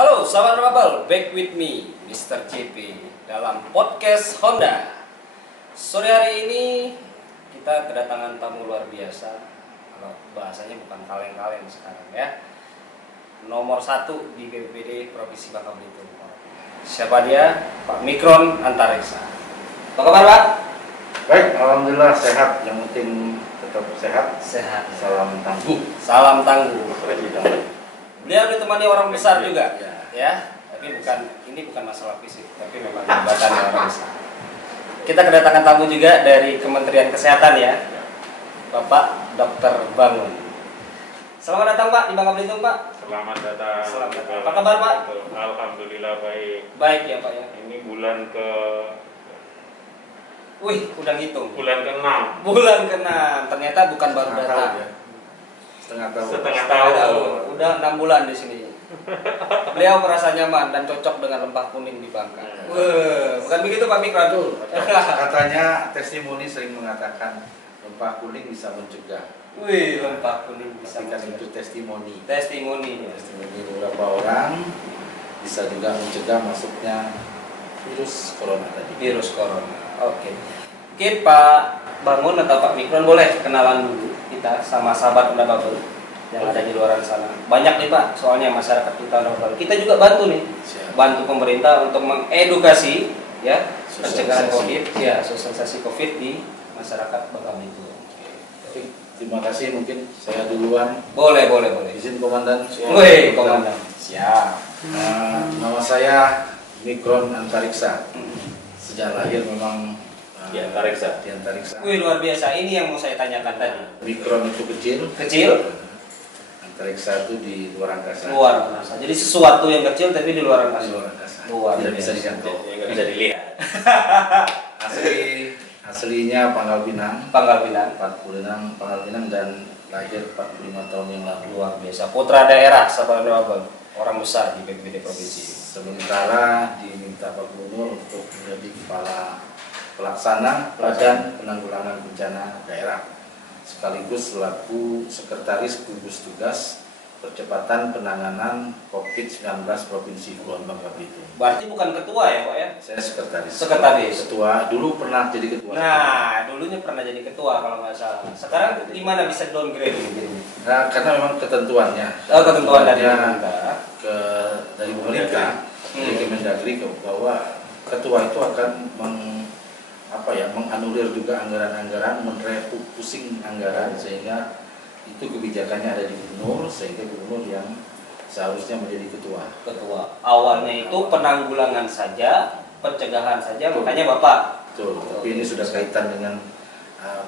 Halo, sahabat Mabel, back with me, Mr. JP, dalam podcast Honda. Sore hari ini kita kedatangan tamu luar biasa. Kalau bahasanya bukan kaleng-kaleng sekarang ya. Nomor 1 di BPBD Provinsi Bangka Belitung. Siapa dia? Pak Mikron Antariksa. Apa kabar, Pak? Baik, alhamdulillah sehat. Yang penting tetap sehat. Sehat. Salam tangguh. Salam tangguh. Presiden. Beliau ditemani orang besar juga, Ya. Tapi ini bukan masalah fisik, tapi memang jabatan orang besar. Kita kedatangan tamu juga dari Kementerian Kesehatan ya, Bapak Dr. Bangun. Selamat datang Pak di Bangka Belitung Pak. Selamat datang. Selamat datang. Apa kabar Pak? Alhamdulillah baik. Baik ya Pak ya. Ini bulan Udah ngitung. Bulan ke-6. Bulan ke-6. Ternyata bukan baru Setengah datang. tahun, ya. Setengah tahun. Setengah tahun. Udah 6 bulan di sini. Beliau merasa nyaman dan cocok dengan lempah kuning di Bangka. Bukan begitu Pak Mikron? Katanya testimoni sering mengatakan lempah kuning bisa mencegah. Wih, lempah kuning bisa Tapi kan mencegah. itu testimoni. Testimoni. Testimoni beberapa orang bisa juga mencegah masuknya virus corona tadi. Virus corona. Oke. Mungkin Pak Bangun atau Pak Mikron boleh kenalan dulu kita sama sahabat Honda Bubble yang ada di luar sana. Banyak nih Pak, soalnya masyarakat kita Honda Bubble. Kita juga bantu nih, Siap. bantu pemerintah untuk mengedukasi ya pencegahan Sosialisasi. COVID, ya sosialisasi COVID di masyarakat Bangka Belitung. Baik, terima kasih. Mungkin saya duluan. Boleh. Izin komandan. Woi, komandan. Siap. Nama saya Mikron Antariksa. Sejak lahir memang Di Antariksa. di Antariksa. Wih, luar biasa. Ini yang mau saya tanyakan tadi. Mikron itu kecil. Kecil, Antariksa itu di luar angkasa. luar angkasa. Jadi sesuatu yang kecil tapi di luar Di angkasa. luar angkasa. Luar Tidak biasa. bisa dijangkau. Ya, nggak bisa dilihat. Aslinya Pangkal Pinang. Pangkal Pinang. 46 Pangkal Pinang dan lahir 45 tahun yang lalu. Luar biasa. Putra daerah Sabang Abang, orang besar di BPBD provinsi. Sementara diminta Pak Gubernur untuk menjadi kepala pelaksana Badan Penanggulangan Bencana Daerah, sekaligus selaku sekretaris gugus tugas percepatan penanganan COVID-19 Provinsi Kepulauan Bangka Belitung. Berarti bukan ketua ya Pak ya? Saya sekretaris. Sekretaris. Ketua dulu pernah jadi ketua. Nah, dulunya pernah jadi ketua kalau nggak salah. Sekarang di mana bisa downgrade gitu? Nah, karena memang ketentuannya. Ketentuan dari Ketentuannya pemerintah. dari pemerintah, dari Kemendagri bahwa ketua itu akan menganulir juga anggaran-anggaran, merefocusing anggaran sehingga itu kebijakannya ada di gubernur, sehingga gubernur yang seharusnya menjadi ketua. Ketua. Awalnya itu penanggulangan saja, pencegahan saja, Betul. makanya Bapak. Betul. Tapi ini sudah kaitan dengan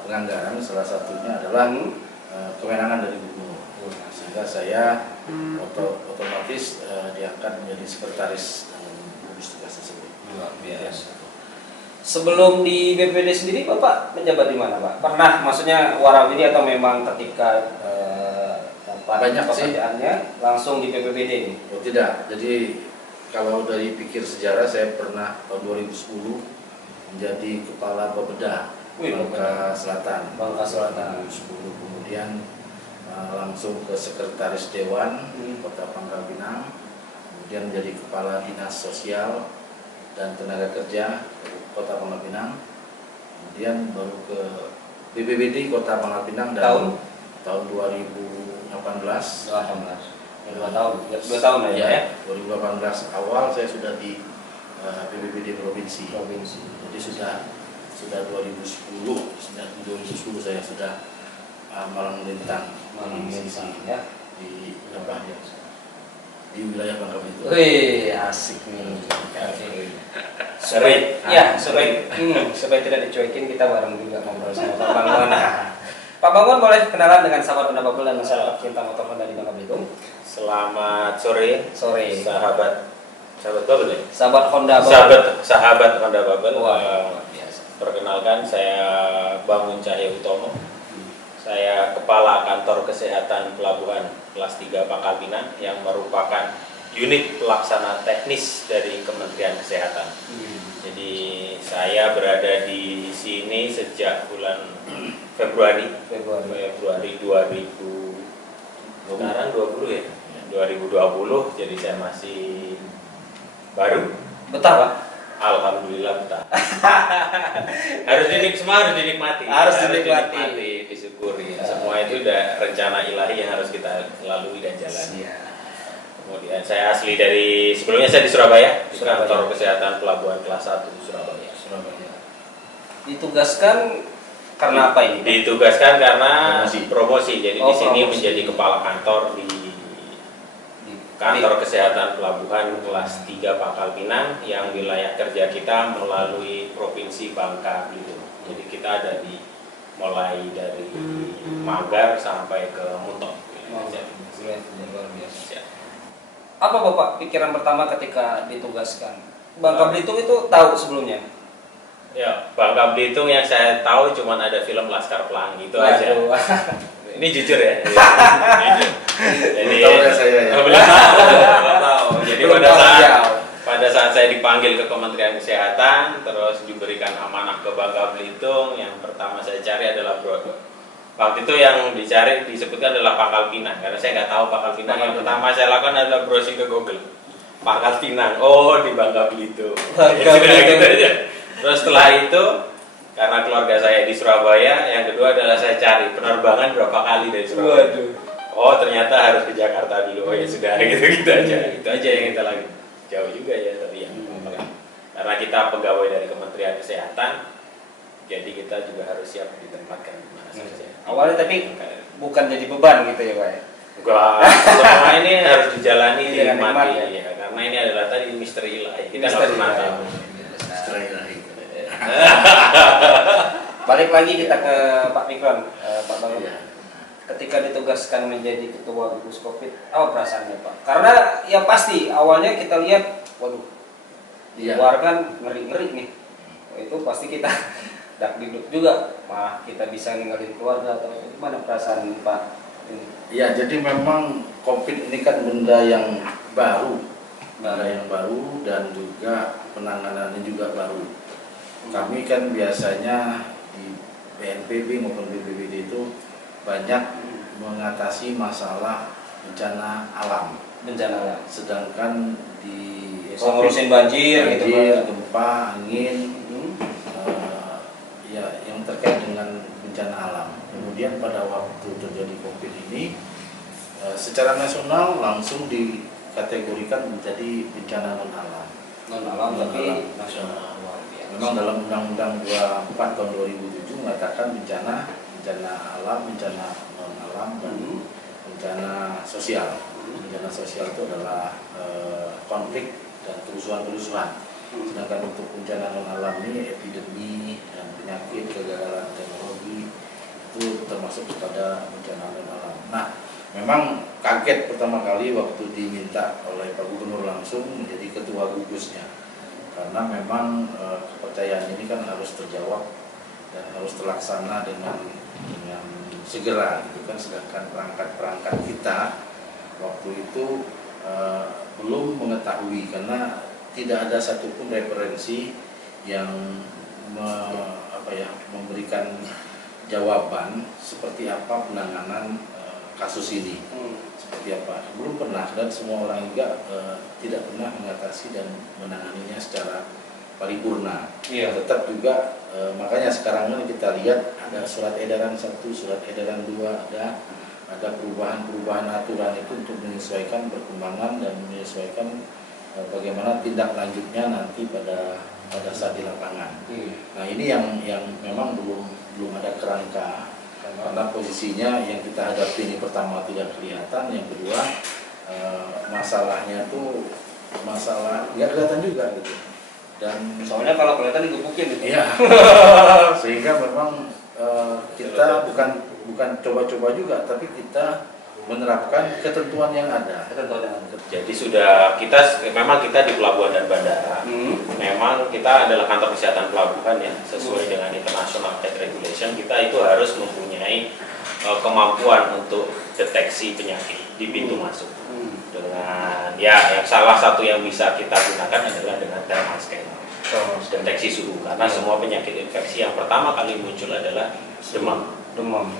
penganggaran, salah satunya adalah kewenangan dari gubernur. Sehingga saya otomatis diangkat menjadi sekretaris gugus tugas tersebut. Luar biasa. Sebelum di BPBD sendiri Bapak menjabat di mana Pak? Pernah maksudnya warawiri atau memang ketika Banyak sih. pekerjaannya langsung di BPBD ini? Oh tidak, jadi kalau dari pikir sejarah saya pernah tahun 2010 menjadi kepala Bapeda Bangka Selatan. Bangka Selatan. 2010 kemudian langsung ke sekretaris Dewan Kota Pangkal Pinang, kemudian menjadi kepala Dinas Sosial dan Tenaga Kerja Kota Pangkal Pinang, kemudian baru ke BPBD Kota Pangkal Pinang dan tahun 2018. 2 tahun. 2 tahun aja ya. 2018 awal saya sudah di BPBD provinsi. Jadi sudah 2010 saya sudah malang melintang Ya. di wilayah Bangka Belitung. Wih, asik nih. Supaya tidak dicuekin kita bareng juga ngobrol sama Pak Bangun. Pak Bangun boleh kenalan dengan sahabat Honda Bubble dan masyarakat cinta motor Honda di Bangka Belitung. Selamat sore, Sore. sahabat Bubble ya? Sahabat Honda Bubble. Sahabat Honda Bubble. Wah, biasa. Perkenalkan, saya Bangun Cahya Utomo. Saya Kepala Kantor Kesehatan Pelabuhan Kelas 3 Pangkal Pinang yang merupakan unit pelaksana teknis dari Kementerian Kesehatan. Jadi saya berada di sini sejak bulan Februari 2000. Sekarang 20 ya? 2020, jadi saya masih baru. Betah Pak? Alhamdulillah betah. Harus dinikmati. Harus dinikmati. Disyukuri. Semua itu udah rencana ilahi yang harus kita lalui dan jalani. Kemudian saya asli dari, sebelumnya saya di Surabaya, di kantor kesehatan pelabuhan kelas 1 Surabaya. Ditugaskan karena apa ini? Ditugaskan karena promosi. Jadi di sini promosi. menjadi kepala kantor di kantor kesehatan pelabuhan kelas 3 Pangkal Pinang, yang wilayah kerja kita melalui provinsi Bangka Belitung. Jadi kita ada di mulai dari Manggar sampai ke Muntok. Luar biasa. Apa Bapak pikiran pertama ketika ditugaskan? Bangka Belitung itu tahu sebelumnya? Ya, Bangka Belitung yang saya tahu cuma ada film Laskar Pelangi itu aja. Ini jujur ya. Jadi belum tahu. Jadi pada saat saya dipanggil ke Kementerian Kesehatan, terus diberikan amanah ke Bangka Belitung, yang pertama saya cari adalah waktu itu yang dicari disebutkan adalah Pangkal Pinang, karena saya nggak tahu Pangkal Pinang. Yang pertama saya lakukan adalah browsing ke Google. Pangkal Pinang, oh di Bangka Belitung. Ya, sudah gitu aja. Terus setelah itu, karena keluarga saya di Surabaya, yang kedua adalah saya cari penerbangan berapa kali dari Surabaya. Oh ternyata harus ke Jakarta dulu. Oh ya sudah, gitu aja. Itu aja yang kita lagi. Jauh juga ya, tapi yang karena kita pegawai dari Kementerian Kesehatan, jadi kita juga harus siap ditempatkan di mana saja. Awalnya tapi bukan jadi beban gitu ya Pak ya? Enggak, semua ini harus dijalani, dinikmati ya. Karena ini adalah tadi misteri ilahi. Kita nggak pernah tahu. Misteri ilahi. Balik lagi kita ke Pak Mikron, Pak Bangun. Ketika ditugaskan menjadi ketua gugus COVID, apa perasaannya Pak? Karena ya pasti awalnya kita lihat, waduh, di luar kan ngeri-ngeri nih. Itu pasti kita dak-diduk juga, kita bisa ninggalin keluarga atau gimana perasaan Pak? Ya, jadi memang COVID ini kan benda yang baru dan juga penanganannya juga baru. Kami kan biasanya di BNPB maupun BPBD itu banyak mengatasi masalah bencana alam. Sedangkan di ngurusin banjir, gempa, angin, ya yang terkait dengan bencana alam. Kemudian pada waktu terjadi COVID ini, secara nasional langsung dikategorikan menjadi bencana non alam. Tapi nasional. Memang dalam Undang-Undang 24 tahun 2007 mengatakan bencana alam, bencana non alam, dan bencana sosial. Bencana sosial itu adalah konflik dan kerusuhan. Sedangkan untuk bencana non alam ini epidemi dan penyakit, kegagalan teknologi itu termasuk kepada bencana non alam. Nah, memang kaget pertama kali waktu diminta oleh Pak Gubernur langsung menjadi ketua gugusnya. Karena memang kepercayaan ini kan harus terjawab dan harus terlaksana dengan segera gitu kan. Sedangkan perangkat kita waktu itu belum mengetahui, karena tidak ada satupun referensi yang memberikan jawaban seperti apa penanganan kasus ini. Seperti apa, belum pernah, dan semua orang juga tidak pernah mengatasi dan menanganinya secara paripurna. Tetap juga makanya sekarang ini kita lihat ada surat edaran 1, surat edaran 2, ada perubahan aturan itu untuk menyesuaikan perkembangan dan menyesuaikan bagaimana tindak lanjutnya nanti pada saat di lapangan. Nah ini yang memang belum ada kerangka. Karena posisinya yang kita hadapi ini pertama tidak kelihatan, yang kedua masalahnya tuh masalah nggak kelihatan juga gitu. Dan soalnya kalau kelihatan digebukin gitu. Iya. Sehingga memang kita bukan coba-coba juga, tapi kita menerapkan ketentuan yang ada. Jadi memang kita di pelabuhan dan bandara. Memang kita adalah kantor kesehatan pelabuhan ya, sesuai dengan International Health Regulation. Kita itu harus mempunyai kemampuan untuk deteksi penyakit di pintu masuk. Dengan yang salah satu yang bisa kita gunakan adalah dengan thermal scanner, deteksi suhu. Karena semua penyakit infeksi yang pertama kali muncul adalah demam.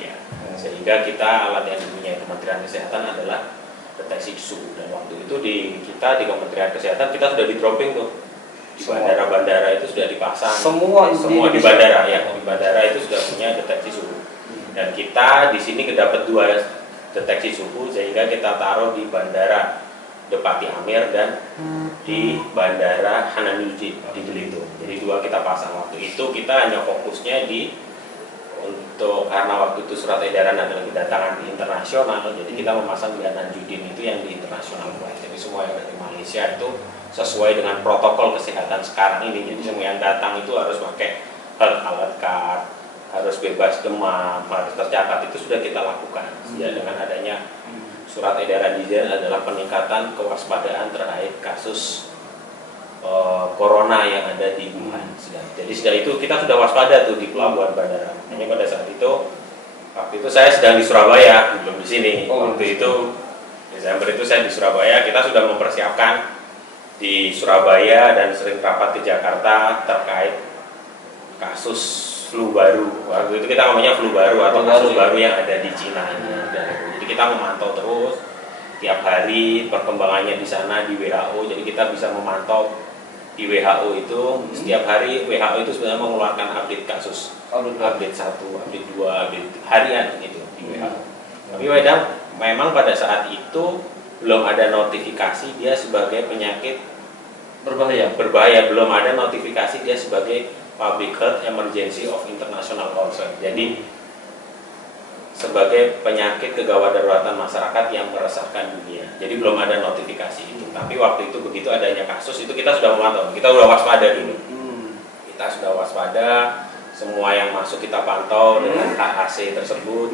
Ya. Sehingga kita alat yang dipunyai Kementerian Kesehatan adalah deteksi suhu. Dan waktu itu di Kementerian Kesehatan kita sudah di dropping tuh di Semua. bandara-bandara itu sudah dipasang Semua di Indonesia. bandara ya, di bandara itu sudah punya deteksi suhu. Dan kita di sini dapat 2 deteksi suhu sehingga kita taruh di bandara Depati Amir dan di bandara Hananuji di Belitung. Jadi 2 kita pasang. Waktu itu kita hanya fokusnya karena waktu itu surat edaran adalah kedatangan di internasional, jadi kita memasang di Hananjudin itu yang di internasional. Jadi semua yang dari Malaysia itu sesuai dengan protokol kesehatan sekarang ini. Jadi semua yang datang itu harus pakai health alert card, harus bebas demam, harus tercatat, itu sudah kita lakukan. Ya, dengan adanya surat edaran Dirjen adalah peningkatan kewaspadaan terkait kasus corona yang ada di Wuhan. Jadi sejak itu kita sudah waspada tuh di pelabuhan bandara. Ini pada saat itu, waktu itu saya sedang di Surabaya, belum di sini. Waktu itu Desember itu saya di Surabaya, kita sudah mempersiapkan di Surabaya dan sering rapat ke Jakarta terkait kasus flu baru. Waktu itu kita ngomongnya flu baru atau kasus baru yang ada di Cina ini. Jadi kita memantau terus tiap hari perkembangannya di sana di WHO. Jadi kita bisa memantau di WHO itu setiap hari. WHO itu sebenarnya mengeluarkan update kasus, update 1, update 2, update harian itu di WHO. Tapi memang pada saat itu belum ada notifikasi dia sebagai penyakit berbahaya, belum ada notifikasi dia sebagai public health emergency of international concern. Jadi sebagai penyakit kegawat daruratan masyarakat yang meresahkan dunia. Jadi belum ada notifikasi itu. Tapi waktu itu begitu adanya kasus itu kita sudah memantau, kita sudah waspada dulu. Kita sudah waspada, semua yang masuk kita pantau dengan HAC tersebut.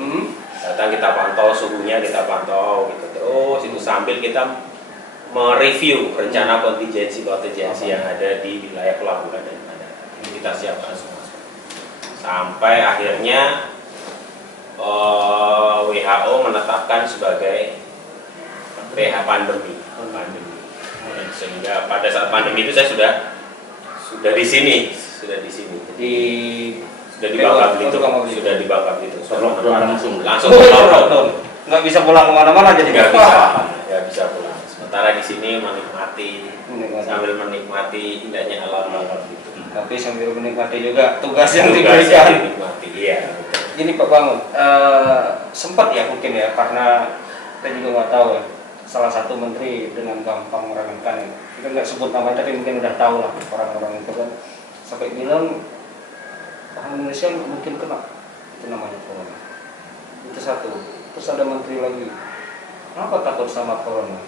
Datang kita pantau, suhunya kita pantau gitu. Terus itu sambil kita mereview rencana kontingensi yang ada di wilayah pelabuhan dan bandara. Kita siapkan semua. Sampai akhirnya WHO menetapkan sebagai pandemi. Sehingga pada saat pandemi itu saya sudah di sini. Jadi sudah di Bangka Belitung. Langsung Nggak bisa pulang kemana-mana jadi nggak bisa pulang. Sementara di sini sambil menikmati indahnya alam Bangka Belitung. Tapi sambil menikmati juga tugas yang diberikan. Iya. Gini Pak Bangun, sempat ya mungkin ya, karena kita juga nggak tahu ya, salah satu menteri dengan gampang meremehkan, kita nggak sebut namanya tapi mungkin udah tahu lah orang-orang itu kan, sampai bilang orang Indonesia mungkin kena, itu namanya corona. Itu satu. Terus ada menteri lagi, kenapa takut sama corona?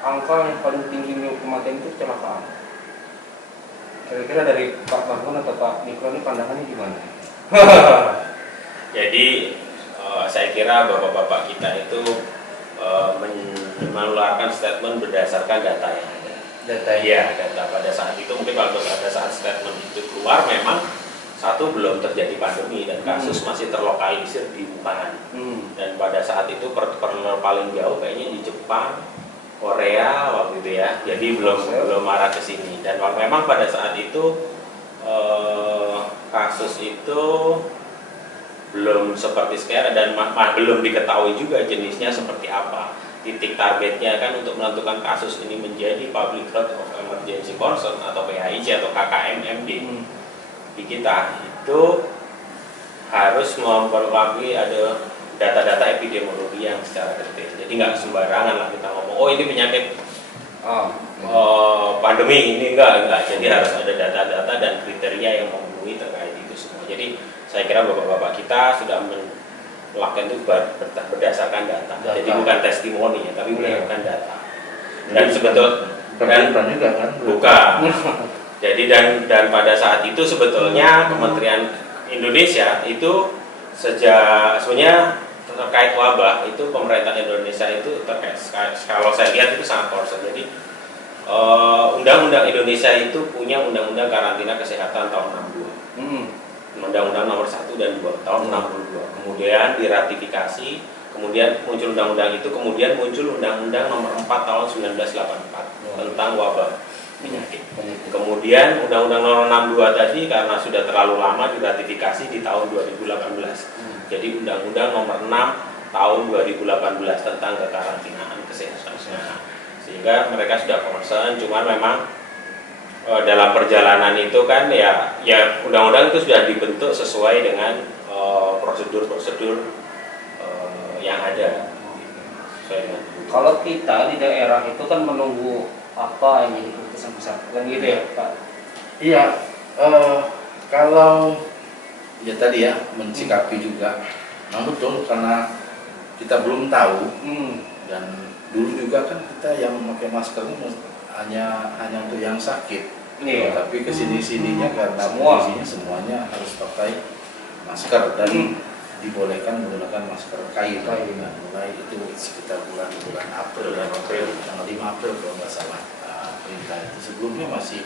Angka yang paling tinggi kematian itu kecelakaan. Kira-kira dari Pak Bangun atau Pak Nikro ini pandangannya gimana? Jadi saya kira bapak-bapak kita itu mengeluarkan statement berdasarkan data yang ada. Data pada saat itu mungkin pada saat statement itu keluar memang satu belum terjadi pandemi dan kasus masih terlokalisir di Wuhan. Dan pada saat itu paling jauh kayaknya di Jepang, Korea waktu itu ya. Jadi belum arah ke sini. Dan memang pada saat itu kasus itu belum seperti sekarang dan belum diketahui juga jenisnya seperti apa. Titik targetnya kan untuk menentukan kasus ini menjadi Public Health of Emergency Concern atau PHIC atau KKMMD di kita itu harus memperlengkapi ada data-data epidemiologi yang secara detail. Jadi nggak sembarangan lah kita ngomong, oh ini penyakit pandemi, ini enggak. Jadi harus ada data-data dan kriteria yang memenuhi terkait itu semua. Jadi saya kira bapak-bapak kita sudah melakukan itu berdasarkan data. Jadi bukan testimoni ya, tapi berdasarkan data. Dan sebetulnya juga kan? Bukan. Jadi dan pada saat itu sebetulnya Kementerian Indonesia itu sebenarnya terkait wabah itu pemerintah Indonesia itu terkait, kalau saya lihat itu sangat concern. Jadi Undang-Undang Indonesia itu punya Undang-Undang Karantina Kesehatan tahun 62. Undang-Undang nomor 1 dan 2 tahun 62. Kemudian diratifikasi, kemudian muncul undang-undang itu, kemudian muncul Undang-Undang nomor 4 tahun 1984 tentang wabah penyakit. Kemudian Undang-Undang nomor 62 tadi karena sudah terlalu lama diratifikasi di tahun 2018. Jadi Undang-Undang nomor 6 tahun 2018 tentang kekarantinaan kesehatan. Nah, sehingga mereka sudah concern, cuman memang dalam perjalanan itu kan ya undang-undang itu sudah dibentuk sesuai dengan prosedur-prosedur yang ada. Kalau kita di daerah itu kan menunggu apa yang jadi keputusan pusat, kan gitu ya Pak? Iya, kalau ya tadi ya mensikapi juga, nah betul karena kita belum tahu dan dulu juga kan kita yang memakai masker itu hanya untuk yang sakit. Iya. Tapi kesini-sininya karena kondisinya semuanya harus pakai masker dan dibolehkan menggunakan masker kain. Nah, mulai itu sekitar bulan April tanggal 5 April kalau nggak salah perintah itu. Sebelumnya masih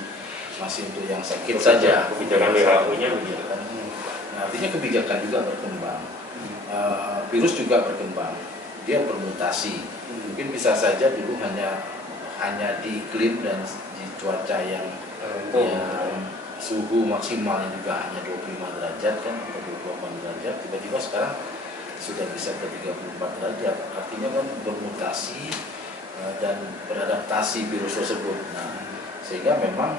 untuk yang sakit saja. Kebijakan WHO-nya begitu kan. Nah, artinya kebijakan juga berkembang, virus juga berkembang, dia bermutasi. Mungkin bisa saja dulu hanya di iklim dan di cuaca yang suhu maksimalnya juga hanya 25 derajat kan, atau 28 derajat, tiba-tiba sekarang sudah bisa ke 34 derajat, artinya kan bermutasi dan beradaptasi virus tersebut. Nah, sehingga memang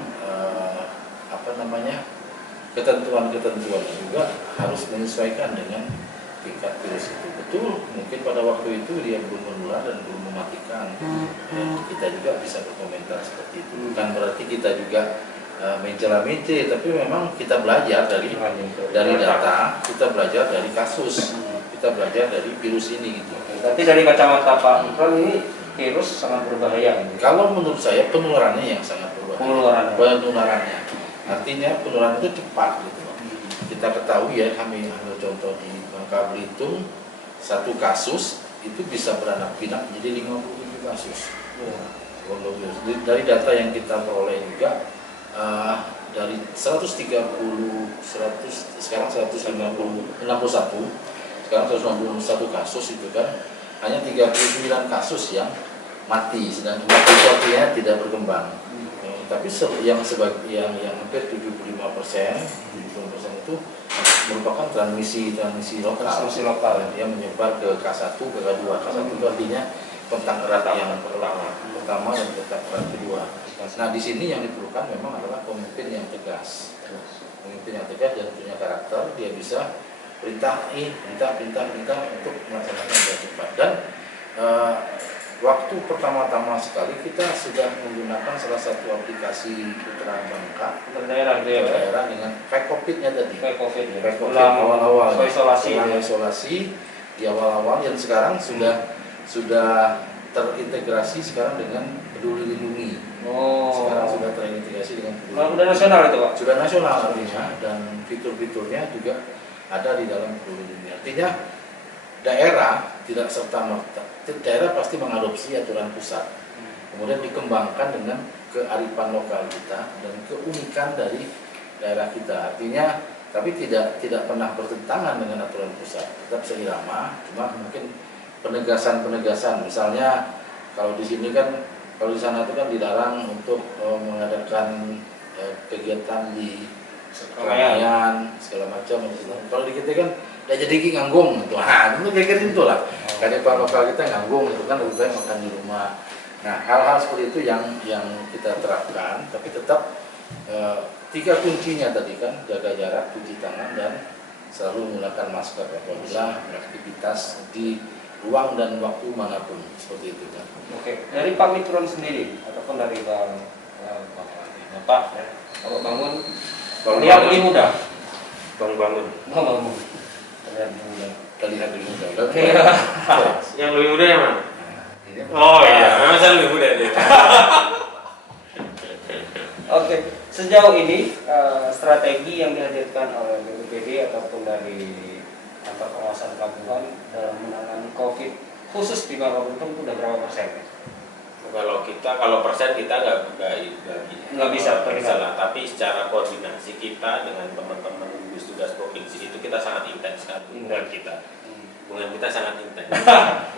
ketentuan-ketentuan juga harus menyesuaikan dengan tingkat virus itu. Betul, mungkin pada waktu itu dia belum menular dan belum mematikan. Kita juga bisa berkomentar seperti itu. Bukan berarti kita juga mencela-mence, tapi memang kita belajar dari data, kita belajar dari kasus, kita belajar dari virus ini gitu. Tapi dari kacamata Pak Imran, ini virus sangat berbahaya. Kalau menurut saya penularannya yang sangat berbahaya. Penularannya. Artinya penularan itu cepat gitu. Kita ketahui ya, kami ambil contoh di Bangka Belitung, satu kasus itu bisa beranak pinak jadi 57 kasus. Dari data yang kita peroleh juga dari 131 sekarang 191 kasus itu kan hanya 39 kasus yang mati, sedangkan mati itu artinya tidak berkembang. Tapi yang hampir 75% itu merupakan transmisi lokal. Yang menyebar ke K1, ke K2. K1 itu artinya kontak erat yang pertama dan kontak erat kedua. Nah, di sini yang diperlukan memang adalah pemimpin yang tegas. Pemimpin yang tegas dan punya karakter, dia bisa perintah untuk melaksanakan dengan cepat. Dan waktu pertama-tama sekali kita sudah menggunakan salah satu aplikasi putra Bangka daerah dengan fake COVID-nya tadi. Fake COVID awal-awal isolasi di awal-awal yang sekarang sudah terintegrasi sekarang dengan Peduli Lindungi. Sekarang sudah terintegrasi dengan Peduli Lindungi. Sudah nasional itu Pak? Sudah nasional artinya, dan fitur-fiturnya juga ada di dalam Peduli Lindungi. Artinya daerah tidak serta-merta, daerah pasti mengadopsi aturan pusat, kemudian dikembangkan dengan kearifan lokal kita dan keunikan dari daerah kita. Artinya, tapi tidak pernah bertentangan dengan aturan pusat, tetap seirama. Cuma mungkin penegasan, misalnya kalau di sini kan, kalau di sana itu kan dilarang untuk mengadakan kegiatan di keramaian segala macam. Kalau di kita kan tidak jadi nganggung gitu. Nah, itu kayak gitu lah. Kearifan lokal kita nganggung itu kan lebih baik makan di rumah. Nah, hal-hal seperti itu yang kita terapkan, tapi tetap 3 kuncinya tadi kan, jaga jarak, cuci tangan, dan selalu menggunakan masker apabila beraktivitas di ruang dan waktu manapun, seperti itu kan. Oke, dari Pak Mitron sendiri ataupun dari Bapak Bangun, lihat lebih mudah. Bangun. Terlihat lebih mudah. Yang lebih muda yang mana? Oh iya, memang saya lebih muda dia. Oke, sejauh ini strategi yang dihadirkan oleh BPBD ataupun dari kantor pengawasan pelabuhan dalam menangani COVID khusus di Bangka Belitung itu udah berapa persen? Kalau persen kita nggak bisa lah, tapi secara koordinasi kita dengan teman-teman gugus tugas provinsi itu kita sangat intens sekali. Hubungan kita sangat intens.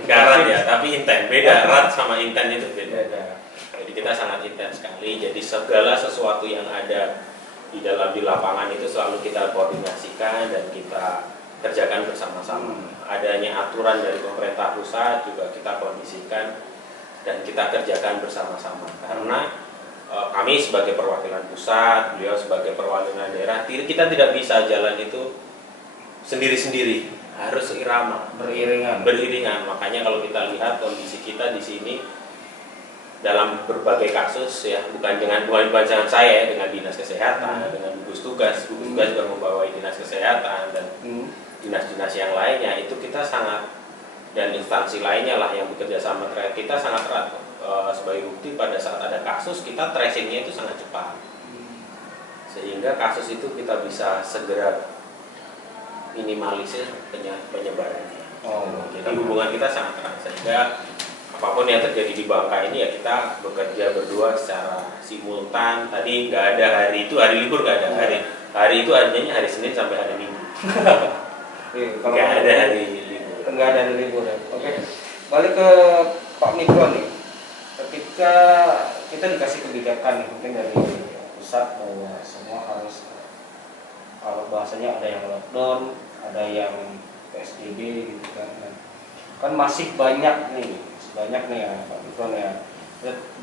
Erat ya, tapi intens. Beda, erat sama intens itu beda. Jadi kita sangat intens sekali. Jadi segala sesuatu yang ada di lapangan itu selalu kita koordinasikan dan kita kerjakan bersama-sama. adanya aturan dari pemerintah pusat juga kita kondisikan dan kita kerjakan bersama-sama. Karena kami sebagai perwakilan pusat, beliau sebagai perwakilan daerah, kita tidak bisa jalan itu sendiri-sendiri, harus irama, beriringan. Makanya kalau kita lihat kondisi kita di sini dalam berbagai kasus ya, bukan dengan saya, dengan dinas kesehatan, dengan gugus tugas juga membawai dinas kesehatan dan dinas-dinas yang lainnya, itu kita sangat, dan instansi lainnya lah yang bekerja sama terkait, kita sangat erat. Sebagai bukti pada saat ada kasus kita tracingnya itu sangat cepat, sehingga kasus itu kita bisa segera minimalisir penyebarannya. Jadi hubungan kita sangat erat, sehingga apapun yang terjadi di Bangka ini ya kita bekerja berdua secara simultan. Tadi nggak ada hari itu, hari libur nggak ada. Hari itu artinya hari Senin sampai hari Minggu. Nggak ada hari libur. Nggak ada hari libur ya. Oke. Balik ke Pak Mikro nih. Ketika kita dikasih kebijakan mungkin dari pusat bahwa semua harus, kalau bahasanya ada yang lockdown, ada yang PSBB gitu kan masih banyak nih ya Pak Mikro ya,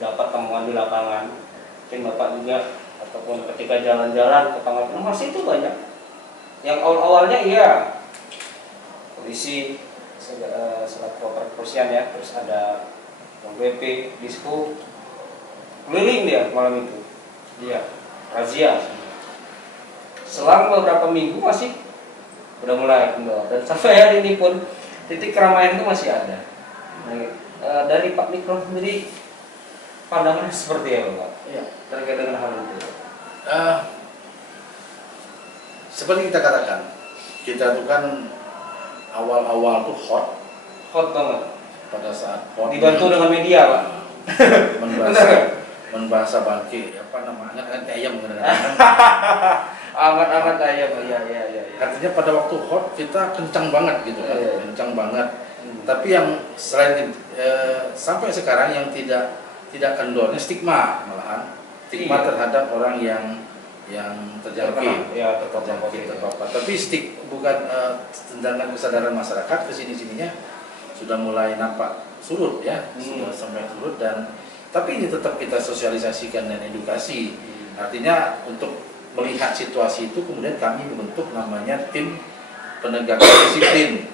dapat temuan di lapangan, mungkin Bapak juga ataupun ketika jalan-jalan ke Pangkal masih itu banyak yang awalnya iya polisi selat kepolisian ya, terus ada BP, disko, keliling dia malam itu, dia razia. Selang beberapa minggu masih udah mulai kendor, dan sampai hari ini pun titik keramaian itu masih ada. Dari Pak Mikro sendiri pandangannya seperti apa Pak? Iya. Terkait dengan hal itu. Seperti kita katakan, kita tuh kan awal-awal tuh hot banget. Pada saat hot dibantu dengan media Pak. Membahasa bangkit, apa namanya kan ayam Anget-anget ayam, iya. Artinya pada waktu hot kita kencang banget gitu kan, kencang banget. Tapi yang selain sampai sekarang yang tidak kendornya stigma, malahan stigma terhadap orang yang terjangkit, terpapar. Tapi bukan tentang kesadaran masyarakat kesini-sininya sudah mulai nampak surut ya, sudah sampai surut, dan tapi ini tetap kita sosialisasikan dan edukasi. Artinya untuk melihat situasi itu kemudian kami membentuk namanya tim penegakan disiplin.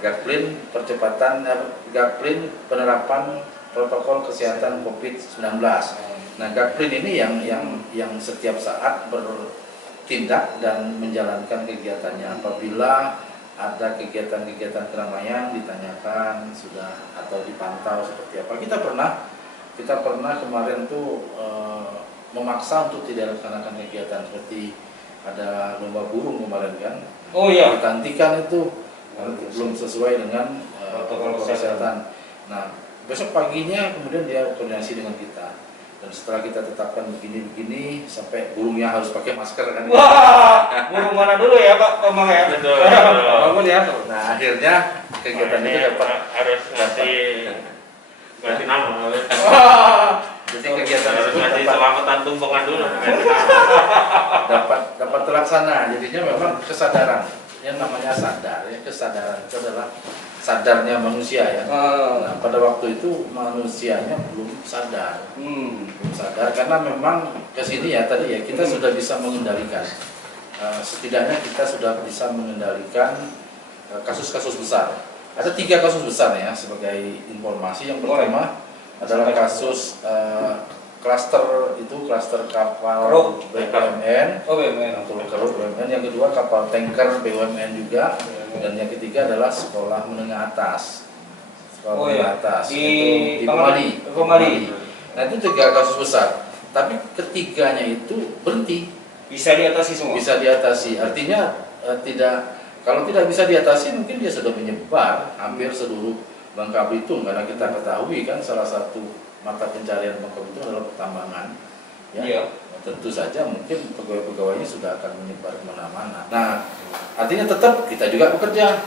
Gaplin percepatan Gaplin penerapan protokol kesehatan COVID-19. Nah, Gaplin ini yang setiap saat bertindak dan menjalankan kegiatannya. Apabila ada kegiatan-kegiatan keramaian ditanyakan sudah atau dipantau seperti apa. Kita pernah kemarin tuh memaksa untuk tidak laksanakan kegiatan seperti ada lomba burung kemarin kan. Oh iya. Kita hentikan itu belum sesuai dengan protokol kesehatan. Nah, besok paginya kemudian dia koordinasi dengan kita. Dan setelah kita tetapkan begini sampai burungnya harus pakai masker kan. Wah, burung mana dulu ya Pak Komang ya? Betul. Bangun ya. Nah, akhirnya kegiatan itu dapat harus ganti nama. Jadi kegiatan harus itu ngasih selamatan tumpengan dulu. dapat terlaksana. Jadinya memang kesadaran yang namanya sadar ya, kesadaran itu adalah sadarnya manusia ya. Nah, pada waktu itu manusianya belum sadar, karena memang kesini ya tadi ya kita sudah bisa mengendalikan, setidaknya kita sudah bisa mengendalikan kasus-kasus besar. Ada 3 kasus besar ya sebagai informasi. Yang pertama adalah kasus klaster kapal BUMN, BUMN. Yang kedua kapal tanker BUMN juga. Dan yang ketiga adalah sekolah menengah atas. Menengah atas di Pemali. Nah, itu 3 kasus besar. Tapi ketiganya itu berhenti. Bisa diatasi semua. Bisa diatasi. Artinya kalau tidak bisa diatasi mungkin dia sudah menyebar hampir seluruh Bangka Belitung, karena kita ketahui kan salah satu mata pencarian Bangka Belitung adalah pertambangan. Ya. Iya. Tentu saja mungkin pegawai-pegawainya sudah akan menyebar kemana-mana. Nah, artinya tetap kita juga bekerja.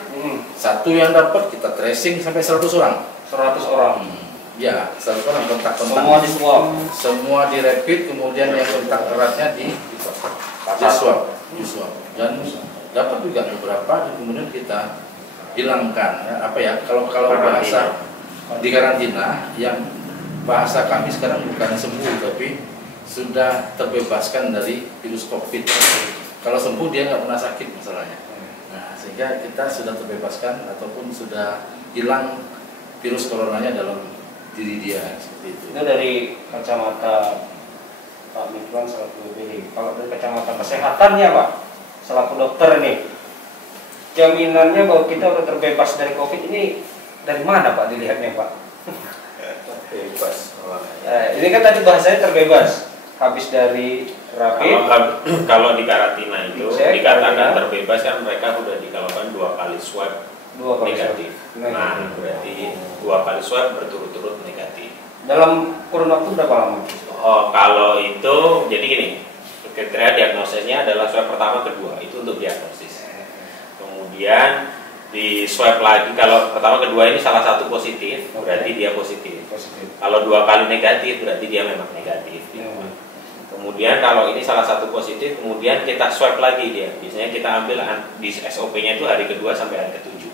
Satu yang dapat kita tracing sampai 100 orang. 100 orang. Ya, 100 orang kontak-kontak. Semua di swab. Semua di rapid, kemudian yang kontak eratnya di swab. di swab dan dapat juga beberapa dan kemudian kita hilangkan ya, apa ya kalau bahasa di karantina yang bahasa kami sekarang bukan sembuh tapi sudah terbebaskan dari virus COVID. Kalau sembuh dia nggak pernah sakit masalahnya. Nah, sehingga kita sudah terbebaskan ataupun sudah hilang virus coronanya dalam diri dia seperti itu. Itu dari kacamata Pak Mikwan selaku BPD. Kalau dari kacamata kesehatannya Pak, selaku dokter ini, jaminannya bahwa kita udah terbebas dari COVID ini dari mana Pak dilihatnya Pak? Bebas. Ini kan tadi bahasanya terbebas, habis dari rapid. Kalau di karantina itu Dicek, dikatakan karantina. terbebas kan mereka sudah dilakukan 2 kali swab negatif. Nah, berarti 2 kali swab berturut-turut negatif. Dalam kurun waktu berapa lama? Oh, kalau itu jadi gini, kriteria diagnosisnya adalah swab pertama, kedua itu untuk diagnosis. Kemudian di swab lagi, kalau pertama kedua ini salah satu positif, berarti dia positif. Kalau 2 kali negatif berarti dia memang negatif. Kemudian kalau ini salah satu positif, kemudian kita swab lagi dia. Biasanya kita ambil di SOP-nya itu hari kedua sampai hari ke-7.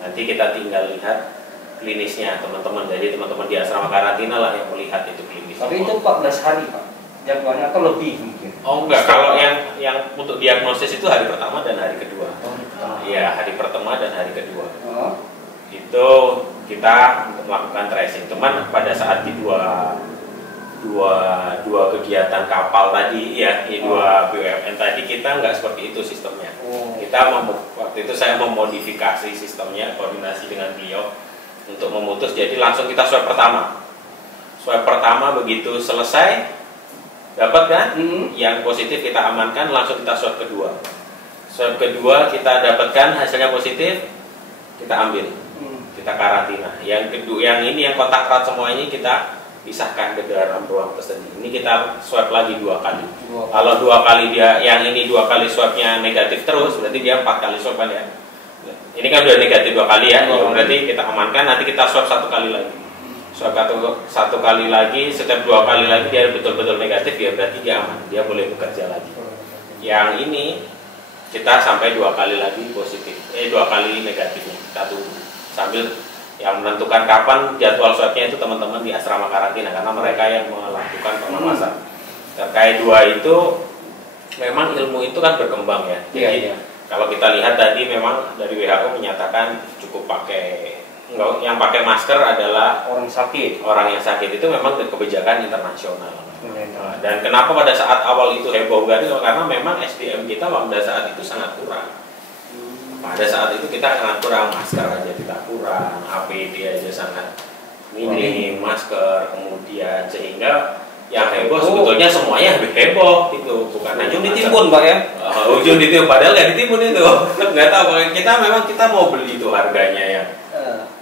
Nanti kita tinggal lihat klinisnya teman-teman. Jadi teman-teman di asrama karantina lah yang melihat itu klinis. Tapi itu 14 hari Pak, jadwalnya atau lebih mungkin? Oh enggak, kalau yang untuk diagnosis itu hari pertama dan hari kedua. Iya, hari pertama dan hari kedua. Itu kita untuk melakukan tracing. Cuman pada saat di dua kegiatan kapal tadi ya, di 2 BUMN tadi kita nggak seperti itu sistemnya. Kita waktu itu saya memodifikasi sistemnya, koordinasi dengan beliau untuk memutus. Jadi langsung kita swab pertama. Swab pertama begitu selesai, dapat kan? Yang positif kita amankan, langsung kita swab kedua. Swab kedua kita dapatkan hasilnya positif, kita ambil, kita karantina. Yang kedua, yang ini yang kontak erat semua ini kita pisahkan ke dalam ruang tersendiri. Ini kita swab lagi 2 kali. Kalau 2 kali dia, yang ini 2 kali swabnya negatif terus, berarti dia 4 kali swab kan ya. Ini kan udah negatif 2 kali ya, berarti kita amankan. Nanti kita swab 1 kali lagi. Swab 1 kali lagi, setiap 2 kali lagi dia betul-betul negatif ya, berarti dia aman, dia boleh bekerja lagi. Yang ini kita sampai 2 kali lagi positif, 2 kali negatifnya kita tunggu sambil yang menentukan kapan jadwal swabnya itu teman-teman di asrama karantina, karena mereka yang melakukan pengawasan. Terkait 2 itu memang ilmu itu kan berkembang ya. Jadi kalau kita lihat tadi memang dari WHO menyatakan cukup pakai, yang pakai masker adalah orang yang sakit itu memang kebijakan internasional. Dan kenapa pada saat awal itu heboh karena memang SDM kita pada saat itu sangat kurang. Pada saat itu kita sangat kurang, masker aja kita kurang, APD aja sangat minim, masker, kemudian sehingga yang heboh sebetulnya semuanya heboh itu, bukan hanya ditimbun Pak ya? Ujung ditimbun, padahal nggak ditimbun itu. Nggak tahu, kita mau beli itu harganya yang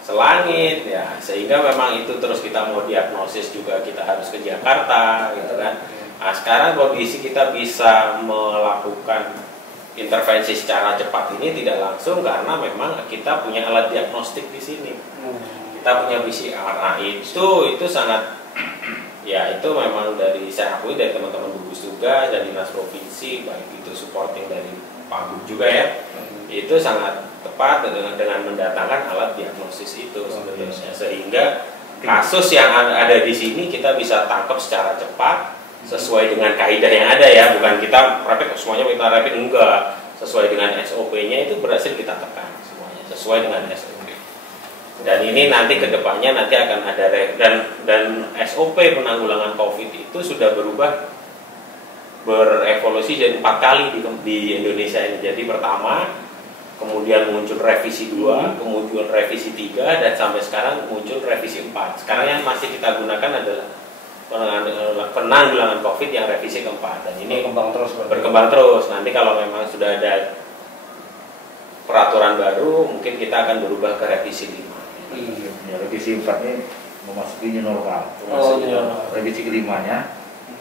selangit ya, sehingga memang itu terus kita mau diagnosis juga kita harus ke Jakarta gitu kan. Nah, sekarang kondisi kita bisa melakukan intervensi secara cepat ini tidak langsung karena memang kita punya alat diagnostik di sini. Kita punya PCR. Nah, itu sangat ya, itu memang dari saya akui dari teman-teman gugus juga dan dinas provinsi, baik itu supporting dari Pak Gub juga ya. Itu sangat tepat dengan mendatangkan alat diagnosis itu sebetulnya, sehingga kasus yang ada di sini kita bisa tangkap secara cepat sesuai dengan kaidah yang ada ya, bukan kita rapid semuanya kita rapid, enggak, sesuai dengan SOP-nya itu berhasil kita tekan semuanya sesuai dengan SOP. Dan ini nanti kedepannya nanti akan ada dan SOP penanggulangan COVID itu sudah berevolusi jadi 4 kali di Indonesia ini. Jadi pertama, kemudian muncul revisi 2, kemudian revisi 3, dan sampai sekarang muncul revisi 4. Sekarang yang masih kita gunakan adalah penanggulangan COVID yang revisi keempat, dan ini berkembang terus. Nanti kalau memang sudah ada peraturan baru, mungkin kita akan berubah ke revisi 5. Ya, revisi 4 ini memasuki new normal. Revisi kelimanya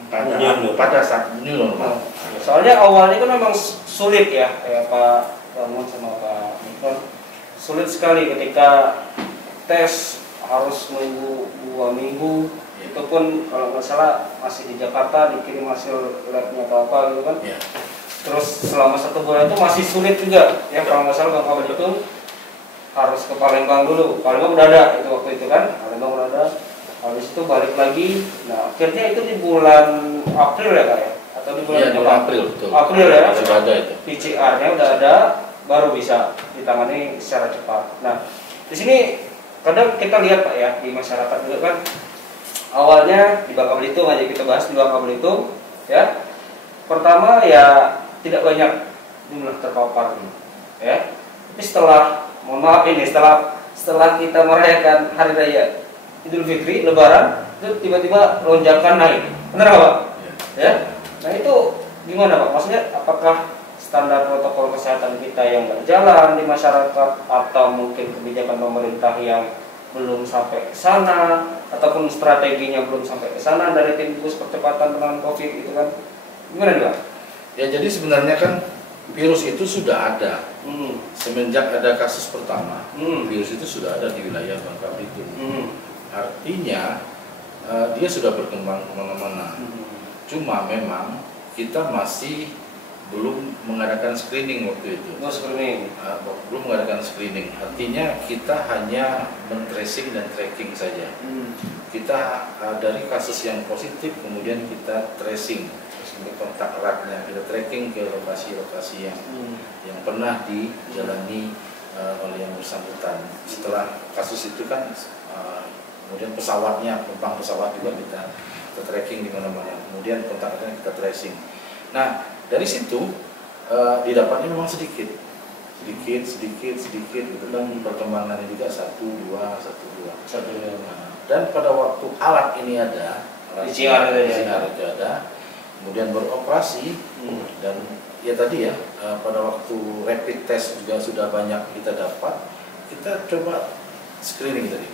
pada saat new normal. Soalnya awalnya kan memang sulit ya, kayak Pak Ramon sama Pak Mikron, sulit sekali ketika tes harus menunggu 2 minggu. Itu pun kalau nggak salah masih di Jakarta, dikirim hasil labnya atau apa gitu kan. Terus selama 1 bulan itu masih sulit juga ya, kalau nggak salah Bang Kabel itu harus ke Palembang dulu. Palembang udah ada itu waktu itu kan, Palembang udah ada. Habis itu balik lagi. Nah akhirnya itu di bulan April ya Kak ya, atau di bulan Iya, di April, betul. April ya. Sudah ada itu. PCR-nya udah ada, baru bisa ditangani secara cepat. Nah di sini kadang kita lihat Pak ya, di masyarakat juga kan, awalnya di Bangka Belitung aja kita bahas, di Bangka Belitung ya, pertama ya tidak banyak jumlah terpapar ya, tapi setelah, mohon maaf ini, setelah kita merayakan hari raya Idul Fitri, Lebaran, itu tiba-tiba lonjakan naik, benar nggak Pak? Ya, nah itu gimana Pak? Maksudnya apakah standar protokol kesehatan kita yang berjalan di masyarakat, atau mungkin kebijakan pemerintah yang belum sampai ke sana, ataupun strateginya belum sampai ke sana dari tim gugus percepatan penanganan COVID itu kan? Gimana nih Pak? Ya, jadi sebenarnya kan virus itu sudah ada. Semenjak ada kasus pertama, virus itu sudah ada di wilayah Bangka Belitung. Artinya dia sudah berkembang kemana-mana. Cuma memang kita masih belum mengadakan screening waktu itu. Belum mengadakan screening. Artinya kita hanya men-tracing dan tracking saja. Kita dari kasus yang positif kemudian kita tracing kontak eratnya, kita tracking ke lokasi-lokasi yang pernah dijalani oleh yang bersangkutan. Setelah kasus itu kan kemudian pesawatnya, penumpang pesawat juga kita tracking di mana-mana. Kemudian kontak eratnya kita tracing. Nah, dari situ didapatnya memang sedikit gitu kan, perkembangannya juga 1, 2. Dan pada waktu alat ini ada, PCR itu ada, kemudian beroperasi, dan ya tadi ya pada waktu rapid test juga sudah banyak kita dapat, kita coba screening tadi,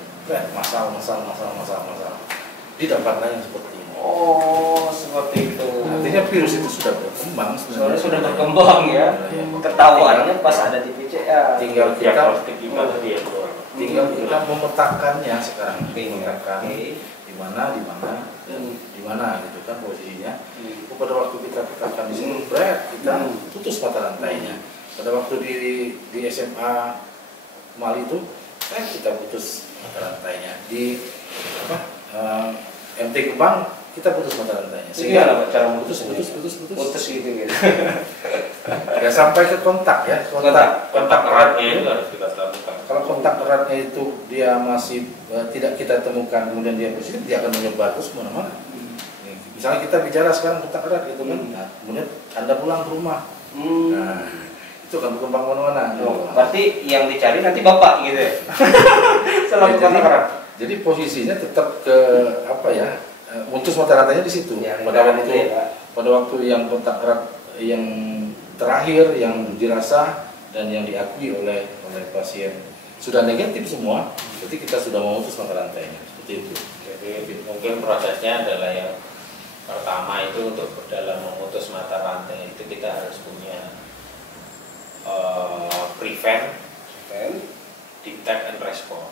masal, didapatlah yang seperti ini. Oh, seperti itu. Artinya virus itu sudah berkembang sebenarnya. Sudah berkembang ya. Ketahuannya pas ada di PCR. Tinggal kita Tinggal memetakannya sekarang. Memetakan Oke. di mana dan di mana gitu kan posisinya. Pada waktu kita petakan di sini, kita putus mata rantainya. Pada waktu di SMA Mali itu, kita putus mata rantainya. Di MT Gebang kita putus mata rantainya. Gimana Pak cara putus gitu. Ya sampai ke kontak ya, kontak eratnya itu harus kita lakukan. Kalau kontak eratnya itu dia masih tidak kita temukan, kemudian dia positif, dia akan menyebar terus kemana-mana. Misalnya kita bicara sekarang kontak erat gitu kan, nah, kemudian Anda pulang ke rumah, nah itu kan berkembang kemana-mana. Berarti yang dicari nanti Bapak gitu ya? Selalu kontak erat. Jadi posisinya tetap ke apa ya? Mutus mata rantainya di situ. Ya, pada waktu yang kontak erat yang terakhir yang dirasa dan yang diakui oleh pasien sudah negatif semua, berarti kita sudah memutus mata rantainya seperti itu. Jadi mungkin prosesnya adalah yang pertama itu untuk dalam memutus mata rantai itu kita harus punya prevent, detect and respond.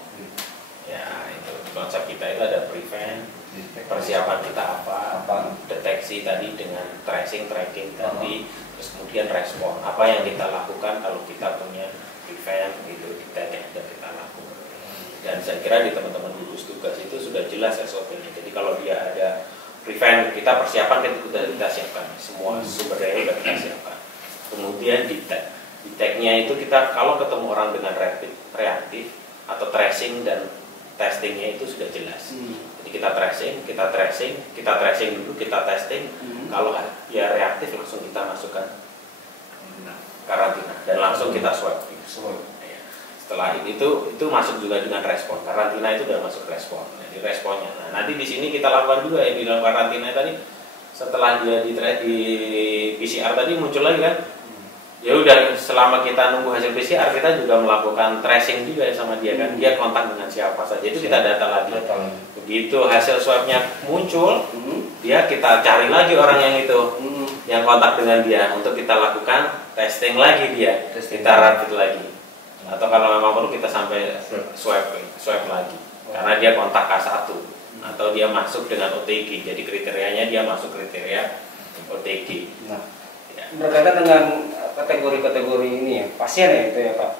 Ya itu konsep kita itu ada prevent, persiapan kita apa, deteksi tadi dengan tracing, tracking tadi, terus kemudian respon. Apa yang kita lakukan kalau kita punya prevent itu detect yang sudah kita lakukan. Dan saya kira di teman-teman gugus tugas itu sudah jelas SOP-nya. Jadi kalau dia ada prevent, kita persiapan kita siapkan semua sumber daya sudah kita siapkan. Kemudian detect-nya itu kita kalau ketemu orang dengan rapid reaktif atau tracing dan testingnya itu sudah jelas. Jadi kita tracing dulu, kita testing. Kalau dia reaktif langsung kita masukkan karantina dan langsung kita swab. Setelah itu masuk juga dengan respon. Karantina itu sudah masuk respon. Jadi responnya. Nah, nanti di sini kita lakukan juga yang di dalam karantina tadi. Setelah dia di PCR tadi muncul lagi kan. Ya udah, selama kita nunggu hasil PCR kita juga melakukan tracing juga sama dia kan. Dia kontak dengan siapa saja itu kita data lagi. Begitu hasil swabnya muncul, dia kita cari lagi orang yang itu yang kontak dengan dia untuk kita lakukan testing lagi dia. Kita rapid lagi. Atau kalau memang perlu kita sampai swab lagi. Karena dia kontak K1 atau dia masuk dengan OTG. Jadi kriterianya dia masuk kriteria OTG. Ya. berkaitan dengan kategori-kategori ini ya, pasien ya itu ya Pak,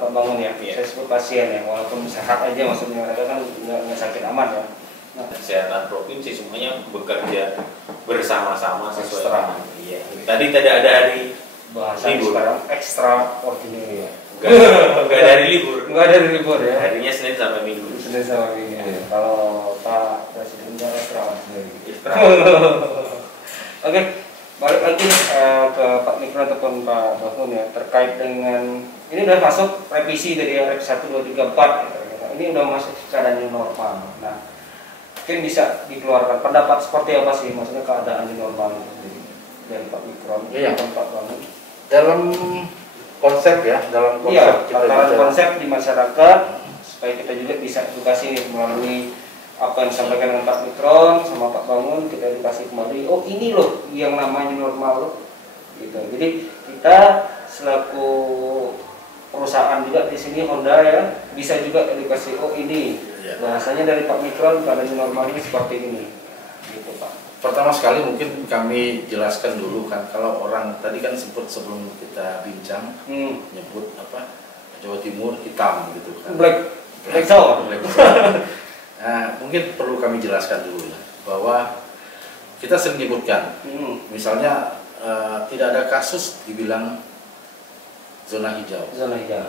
Pak Bangun ya, Iya. saya sebut pasien ya, walaupun sehat aja maksudnya mereka kan nggak sakit aman ya. Nah, Kesehatan provinsi semuanya bekerja bersama-sama sesuai Ekstra. dengan. Iya. Tadi tidak ada hari bahasa libur. sekarang extraordinary ya. Enggak dari libur. Nggak ada libur ya. Harinya Senin sampai Minggu. Senin sama Minggu. Iya. Kalau Pak Presidennya extraordinary. Istirahat. Oke, balik lagi ke Pak Mikro ataupun Pak Bangun ya, terkait dengan ini udah masuk revisi dari RP 1, 2, 3, 4 gitu. Ini udah masuk secara new normal. Nah, mungkin bisa dikeluarkan pendapat seperti apa sih, maksudnya keadaan new normal itu sendiri dari Pak Mikro Iya. dan Pak Bangun. Dalam konsep ya, dalam konsep Iya, kita tataran bicara. konsep di masyarakat supaya kita juga bisa edukasi melalui apa yang disampaikan dengan Pak Mikron sama Pak Bangun, kita edukasi kembali. Oh ini loh yang namanya normal loh, gitu. Jadi kita selaku perusahaan juga di sini Honda ya bisa juga edukasi. Oh ini Iya. bahasanya dari Pak Mikron keadaan normalnya seperti ini, gitu Pak. Pertama sekali mungkin kami jelaskan dulu kan, kalau orang tadi kan sebelum kita bincang nyebut apa Jawa Timur hitam gitu kan. Black zone. Nah, mungkin perlu kami jelaskan dulu ya bahwa kita sering menyebutkan misalnya tidak ada kasus dibilang zona hijau. Zona hijau.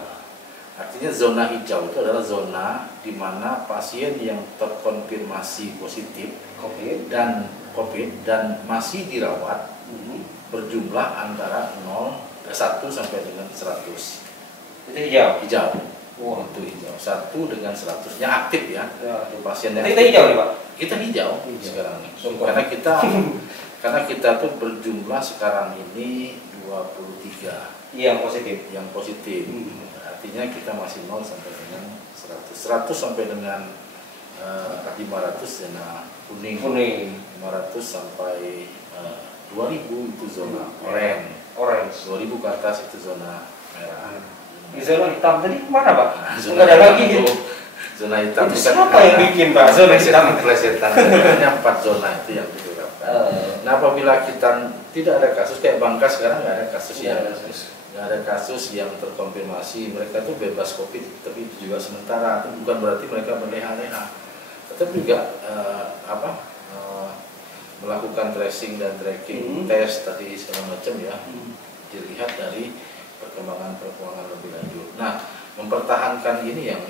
Artinya zona hijau itu adalah zona di mana pasien yang terkonfirmasi positif COVID. dan masih dirawat berjumlah antara 1 sampai dengan 100. Itu hijau. Hijau. Wah. Itu hijau. 1 dengan 100. Yang aktif ya. Ya. Pasien yang Kita hijau nih Pak. Kita hijau Hijau. sekarang ini. Syukur. Karena kita tuh berjumlah sekarang ini 23 Yang positif. yang positif. Artinya kita masih 0 sampai dengan 100. 100 sampai dengan 500 zona kuning. 500 sampai 2000 itu zona orange. 2000 ke atas itu zona merah. Di zona hitam tadi kemana Pak? Zona Nggak ada hitam lagi itu, gitu. zona hitam Itu itu kan siapa yang bikin Pak? Zona hitam. Plesetan. Sebenarnya 4 zona itu yang ditetapkan. Nah, apabila kita tidak ada kasus kayak Bangka sekarang nggak ada kasus Iya, yang ada kasus. nggak ada kasus yang terkonfirmasi, mereka tuh bebas COVID, tapi itu juga sementara. Itu bukan berarti mereka berleha-leha. Tetap juga melakukan tracing dan tracking, tes tadi segala macam ya, dilihat dari perkembangan lebih lanjut. Nah, mempertahankan ini yang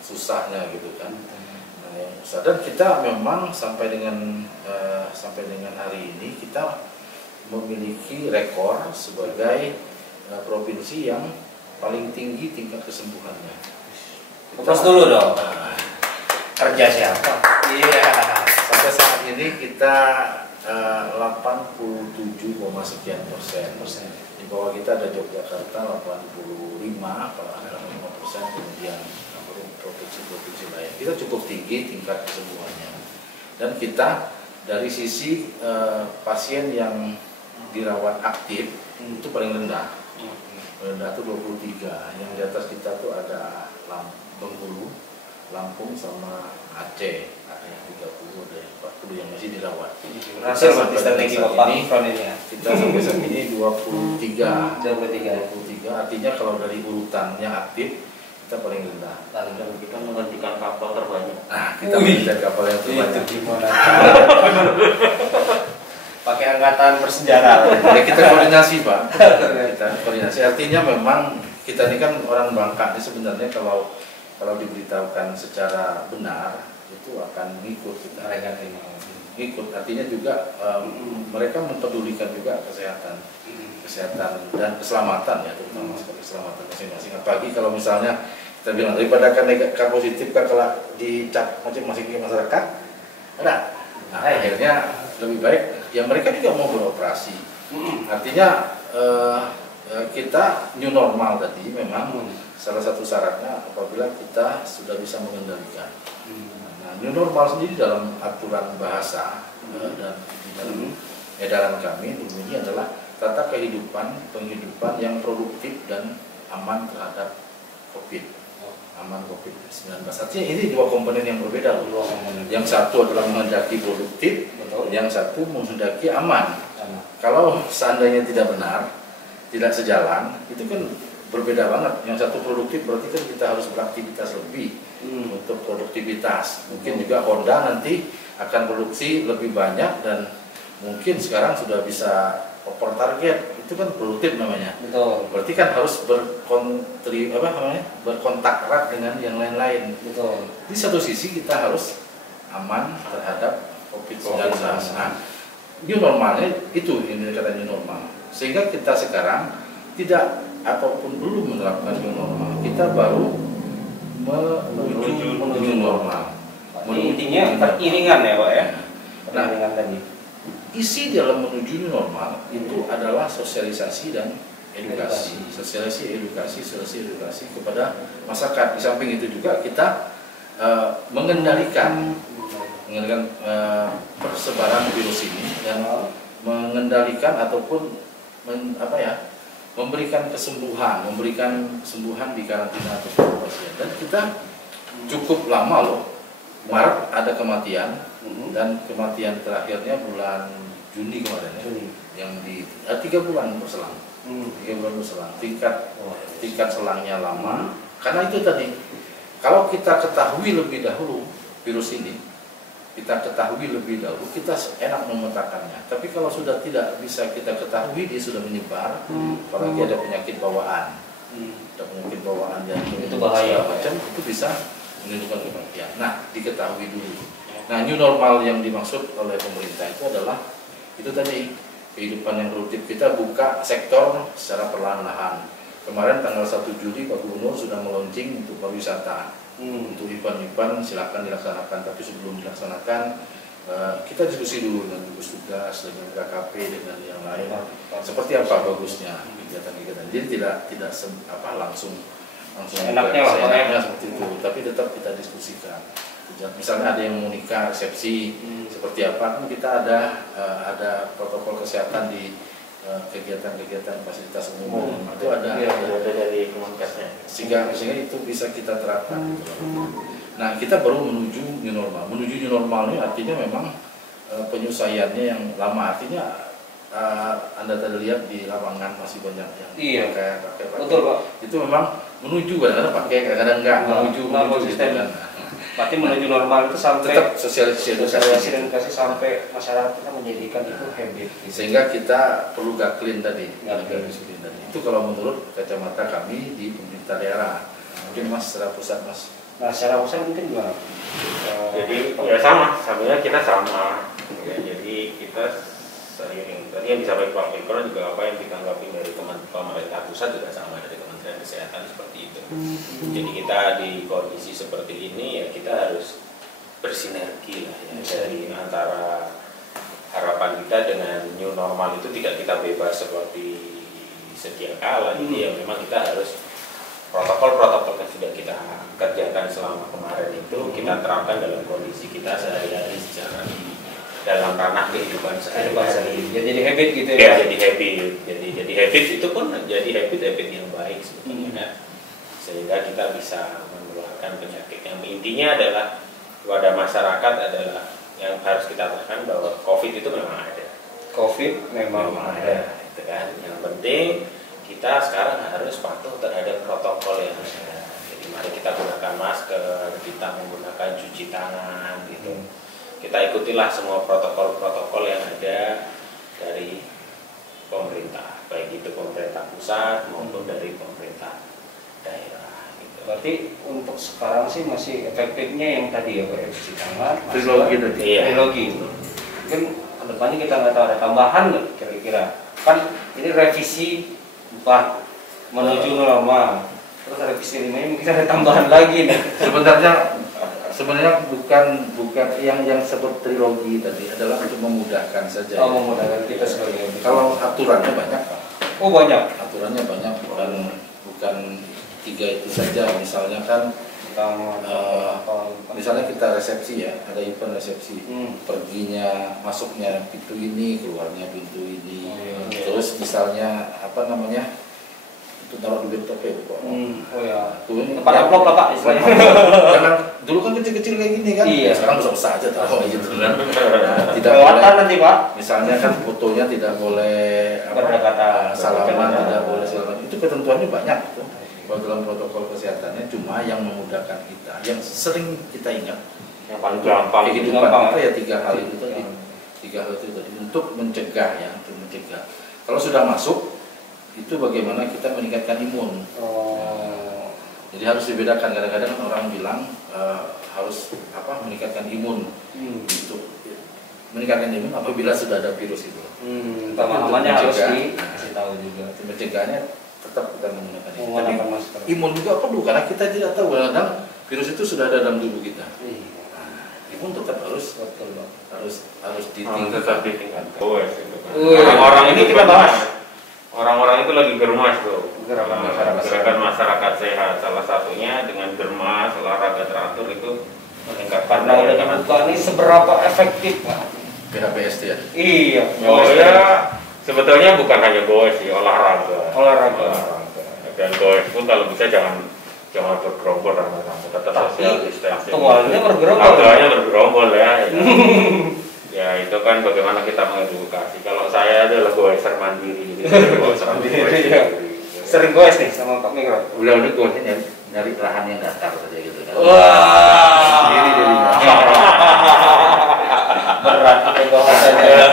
susahnya gitu kan. Nah, yang susah, dan kita memang sampai dengan hari ini kita memiliki rekor sebagai provinsi yang paling tinggi tingkat kesembuhannya. Fokus dulu dong. Kerja siapa? Iya. Sampai saat ini kita 87, sekian persen. Di bawah kita ada Yogyakarta 85, apalagi 5%, kemudian provinsi-provinsi lain. Kita cukup tinggi tingkat kesembuhannya. Dan kita dari sisi pasien yang dirawat aktif itu paling rendah. Rendah itu 23. Yang di atas kita tuh ada Bengkulu, Lampung sama Aceh. Ada yang 30, ada yang 40 yang masih dirawat. Berhasil berarti strategi Bapak Mikron ini ya. Kita sampai saat ini 23. 23. Artinya kalau dari urutannya aktif kita paling rendah. Paling Dan kita menghentikan kapal terbanyak. Nah, kita Wih. mengejar kapal yang terbanyak. Itu gimana? Pakai angkatan bersejarah. Ya, kita koordinasi Pak. Kita koordinasi. Artinya memang kita ini kan orang Bangka ini sebenarnya kalau diberitahukan secara benar itu akan ngikut kita. Mereka terima. Ngikut. Artinya juga mereka mempedulikan juga kesehatan dan keselamatan ya, terutama sekali keselamatan masing-masing. Apalagi kalau misalnya kita bilang daripada kan positif kan kalau dicap masing-masing ke masyarakat, ada. Nah, akhirnya lebih baik ya mereka juga mau beroperasi. Artinya kita new normal tadi memang salah satu syaratnya apabila kita sudah bisa mengendalikan. Nah, new normal sendiri dalam aturan bahasa dan di dalam edaran kami ini adalah tata penghidupan yang produktif dan aman terhadap COVID. Aman COVID-19. Artinya ini dua komponen yang berbeda. Yang satu adalah menghendaki produktif, Betul. yang satu menghendaki aman. kalau seandainya tidak benar, tidak sejalan, itu kan berbeda banget. Yang satu produktif berarti kan kita harus beraktivitas lebih untuk produktivitas. Mungkin juga Honda nanti akan produksi lebih banyak dan mungkin sekarang sudah bisa over target, itu kan produktif namanya. Betul. Berarti kan harus berkontak erat dengan yang lain-lain. Betul. Di satu sisi kita harus aman terhadap COVID-19. Nah, new normalnya itu yang dikatakan new normal. Sehingga kita sekarang tidak ataupun belum menerapkan new normal, kita baru menuju normal. Intinya beriringan ya Pak ya. Nah, Beriringan tadi. isi dalam menuju new normal itu adalah sosialisasi dan edukasi, sosialisasi edukasi kepada masyarakat. Di samping itu juga kita mengendalikan persebaran virus ini dan mengendalikan ataupun memberikan kesembuhan di karantina atau pasien. Dan kita cukup lama loh. Maret ada kematian dan kematian terakhirnya bulan Juni kemarin ya. Yang di 3 bulan berselang. 3 bulan berselang. Tingkat selangnya lama. Karena itu tadi, kalau kita ketahui lebih dahulu virus ini, kita enak memetakannya. Tapi kalau sudah tidak bisa kita ketahui, dia sudah menyebar, apalagi ada penyakit bawaan, yang itu bahaya macam itu bisa menimbulkan kematian. Nah, diketahui dulu. Nah, new normal yang dimaksud oleh pemerintah itu adalah itu tadi, kehidupan yang produktif. Kita buka sektor secara perlahan-lahan. Kemarin tanggal 1 Juli Pak Gubernur sudah meluncing untuk pariwisata. Untuk event-event silakan dilaksanakan, tapi sebelum dilaksanakan kita diskusi dulu dengan gugus tugas, dengan KKP, dengan yang lain. Seperti apa bagusnya kegiatan-kegiatan. Jadi tidak langsung enaknya seperti itu, tapi tetap kita diskusikan. Misalnya ada yang mau nikah, resepsi, seperti apa, kan kita ada protokol kesehatan di kegiatan-kegiatan fasilitas umum itu ada dari komunitasnya, sehingga itu bisa kita terapkan. Nah, kita baru menuju new normal. Menuju new normal ini artinya memang penyesuaiannya yang lama. Artinya Anda tadi lihat di lapangan masih banyak yang pakai. Betul Pak. Itu memang menuju, kadang-kadang pakai, kadang-kadang enggak. Menuju gitu kan. Berarti menuju normal itu sampai tetap sosialisasi dan kasih sampai masyarakat kita menjadikan itu habit. Sehingga kita perlu gaklin tadi. Itu kalau menurut kacamata kami di pemerintah daerah. Mungkin Mas secara pusat Mas. Nah, secara pusat mungkin gimana? Jadi ya samanya kita sama. Ya, jadi kita seiring tadi yang disampaikan Pak Fikron juga apa yang ditanggapi dari pemerintah pusat juga sama dari Kementerian Kesehatan seperti itu. Jadi kita di kondisi seperti ini ya kita harus bersinergi lah ya, dari antara harapan kita dengan new normal itu tidak kita bebas seperti sedia kala. Jadi ya memang kita harus protokol-protokol yang sudah kita kerjakan selama kemarin itu kita terapkan dalam kondisi kita sehari-hari secara dalam ranah kehidupan sehari-hari. Jadi habit gitu ya. Jadi habit itu pun jadi habit yang baik sebetulnya. Sehingga kita bisa menularkan penyakit. Yang intinya adalah kepada masyarakat adalah yang harus kita katakan bahwa COVID itu memang ada. COVID memang ada. Itu kan. Yang penting kita sekarang harus patuh terhadap protokol yang ada. Jadi mari kita gunakan masker, kita menggunakan cuci tangan gitu. Kita ikutilah semua protokol-protokol yang ada dari pemerintah, baik itu pemerintah pusat maupun dari pemerintah daerah. Gitu. Berarti untuk sekarang sih masih efektifnya yang tadi ya Pak, cuci tangan, trilogi tadi. Trilogi. Mungkin kedepannya kita nggak tahu ada tambahan nggak kira-kira. Kan ini revisi 4 menuju normal. Terus revisi 5 ini mungkin ada tambahan lagi nih. Sebenarnya bukan yang sebut trilogi tadi adalah untuk memudahkan saja. Memudahkan kita sebagai. Kalau aturannya banyak Pak. Oh banyak. Aturannya banyak, bukan 3 itu saja. Misalnya kan misalnya kita resepsi ya, ada event resepsi. Perginya, masuknya pintu ini, keluarnya pintu ini. Terus misalnya itu taruh di laptop ya Pak. Oh ya. Pada vlog lah Pak istilahnya. dulu kan kecil-kecil kayak gini kan, Iya. sekarang besar-besar aja tahu gitu kan. Nah, tidak Kelewatan boleh, nanti Pak. misalnya kan fotonya tidak boleh Berdekatan. salaman, tidak boleh salaman. Itu ketentuannya banyak tuh. Kalau dalam protokol kesehatannya cuma yang memudahkan kita, yang sering kita ingat Yang paling gampang. kehidupan gampang. kita ya 3 hal itu tadi. 3 hal itu tadi untuk mencegah ya, untuk mencegah. Kalau sudah masuk itu bagaimana kita meningkatkan imun. Oh. Jadi harus dibedakan. Kadang-kadang orang bilang harus meningkatkan imun. Untuk meningkatkan imun apabila sudah ada virus itu. Pemahamannya harus mencegah. dikasih tahu juga. Untuk mencegahnya tetap kita menggunakan itu. Tapi Menggunakan masker. imun juga perlu karena kita tidak tahu kadang virus itu sudah ada dalam tubuh kita. Iya. Imun tetap harus Betul Pak. harus Tetap ditingkatkan. ditingkatkan. Goes itu kan. Wih. Orang-orang Ini itu kita bahas. Orang-orang itu lagi germas tuh. Gerakan masyarakat Gerakan masyarakat sehat. Salah satunya dengan germas, olahraga teratur itu meningkatkan Karena udah daya tahan. dibuka ini seberapa efektif Pak? PHBST ya. Iya. Oh ya, sebetulnya bukan hanya goes sih, olahraga. Olahraga. Dan goes pun kalau bisa jangan bergerombol rame-rame, tetap social distancing. Aktualnya bergerombol. Aktualnya bergerombol ya. Ya itu kan bagaimana kita mengedukasi. Kalau saya adalah goeser mandiri, jadi saya goeser Mandiri, ya. Sering goes nih sama Pak Mikron. Udah goesnya nyari lahan yang datar saja gitu kan. Wah. Sendiri jadinya. Berat itu bahasanya.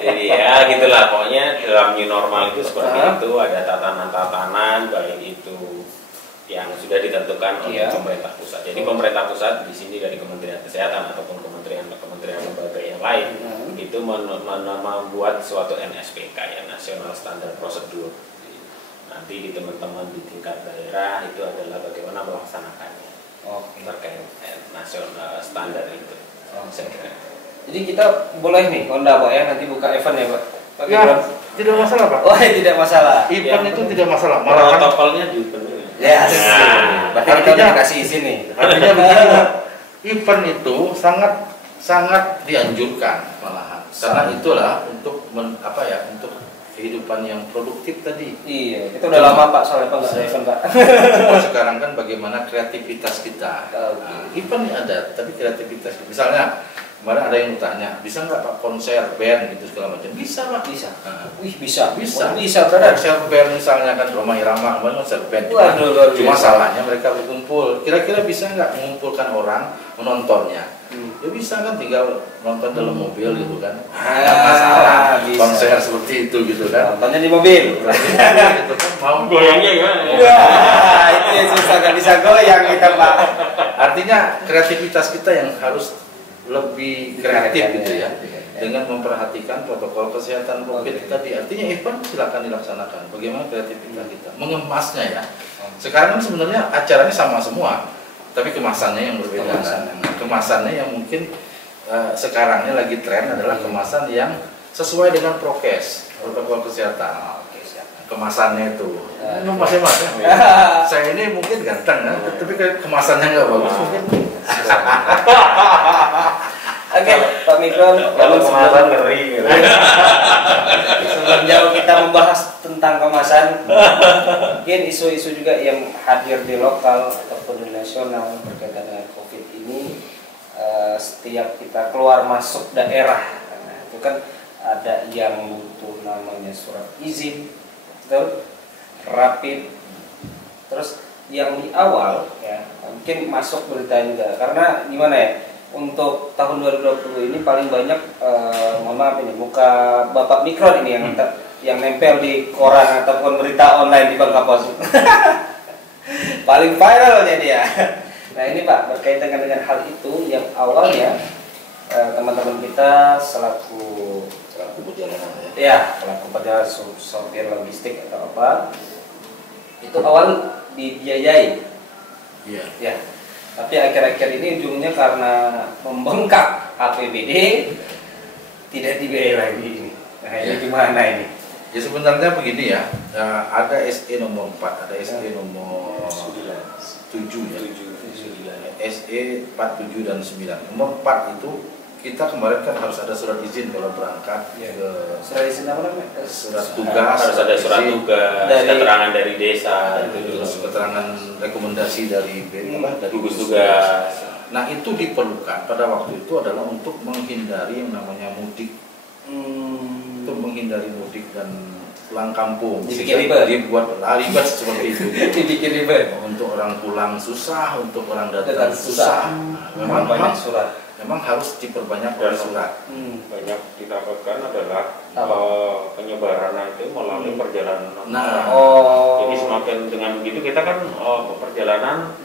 Jadi ya gitulah pokoknya dalam new normal itu seperti itu, ada tatanan-tatanan baik itu yang sudah ditentukan oleh Iya. pemerintah pusat. Jadi pemerintah pusat di sini dari Kementerian Kesehatan ataupun kementerian lembaga yang lain itu membuat suatu NSPK ya, National Standard Procedure. Nanti di teman-teman di tingkat daerah itu adalah bagaimana melaksanakannya Oke. terkait nasional standar itu. Saya kira. Jadi kita boleh nih Honda Pak ya nanti buka event ya Pak. Pak Ya, Mikron. tidak masalah Pak. Oh tidak masalah. Event Yang itu penting- tidak masalah. Malah kan Protokolnya dipenuhi. Yes. Nah, Berarti kita udah artinya- dikasih izin nih. artinya begini Pak. Event itu sangat dianjurkan malahan. Karena itulah untuk untuk kehidupan yang produktif tadi. Iya, kita udah lama Pak soalnya Pak nggak ada event Pak. Cuma sekarang kan bagaimana kreativitas kita. Oke. Nah, event ada, tapi kreativitas. Misalnya kemarin ada yang bertanya, bisa nggak Pak konser band gitu segala macam? Bisa Pak. Bisa. Nah, Wih bisa. Bisa. Oh, bisa brother. konser band misalnya kan Roma Irama kemarin konser band. Waduh, luar Cuma biasa. salahnya mereka berkumpul. Kira-kira bisa nggak mengumpulkan orang menontonnya? Ya bisa kan, tinggal nonton dalam mobil gitu kan. Nggak masalah. Bisa. Konser seperti itu gitu kan. Nontonnya di mobil. Gitu kan, mau Goyangnya ya. Wah, itu yang susah nggak bisa goyang kita Pak. Artinya kreativitas kita yang harus lebih kreatif gitu ya, Iya. dengan memperhatikan protokol kesehatan COVID Oke. tadi. Artinya event silakan dilaksanakan. Bagaimana kreativitas kita mengemasnya ya. Sekarang kan sebenarnya acaranya sama semua, tapi kemasannya yang berbeda. Kemasan. Nah, kemasannya yang mungkin sekarang ini lagi tren adalah kemasan yang sesuai dengan prokes, protokol kesehatan. Oke, siap. Kemasannya itu, Ya. Mas ya. Saya ini mungkin ganteng ya, tapi kemasannya nggak bagus mungkin. Oke, Pak Mikron, Kalau sebelum- kemasan ngeri gitu. sebelum jauh kita membahas tentang kemasan, mungkin isu-isu juga yang hadir di lokal ataupun di nasional berkaitan dengan COVID ini. Setiap kita keluar masuk daerah, nah, itu kan ada yang butuh namanya surat izin, betul? Rapid, terus yang di awal ya mungkin masuk berita juga karena gimana ya, untuk tahun 2020 ini paling banyak mohon maaf ini muka Bapak Mikron ini yang nempel di koran ataupun berita online di Bangka Pos. Paling viralnya dia. Nah ini Pak, berkaitan dengan hal itu yang awalnya teman-teman kita selaku Perjalanan ya. ya pelaku perjalanan sopir logistik atau apa itu awal dibiayai Iya. ya, tapi akhir-akhir ini ujungnya karena membengkak APBD tidak dibiayai lagi. Nah ini Ya. gimana ini? Ya sebenarnya begini ya, ada SE nomor 4, ada SE nomor 7 ya. SE 4, 7 dan 9. Nomor 4 itu kita kemarin kan harus ada surat izin kalau berangkat Iya. ke Surat izin apa namanya? surat tugas, Harus ada surat izin, tugas, Dari- keterangan dari desa, itu dulu. terus keterangan rekomendasi dari dari Gugus tugas. Nah itu diperlukan pada waktu itu adalah untuk menghindari yang namanya mudik, untuk menghindari mudik dan pulang kampung. Dibikin Sehingga ribet. dibuat ribet seperti itu. Dibikin ribet. Untuk orang pulang susah, untuk orang Datang datang susah. Memang banyak surat. Memang harus diperbanyak oleh surat. Banyak didapatkan adalah Apa? penyebaran itu melalui perjalanan. Nah, Jadi semakin dengan begitu kita kan perjalanan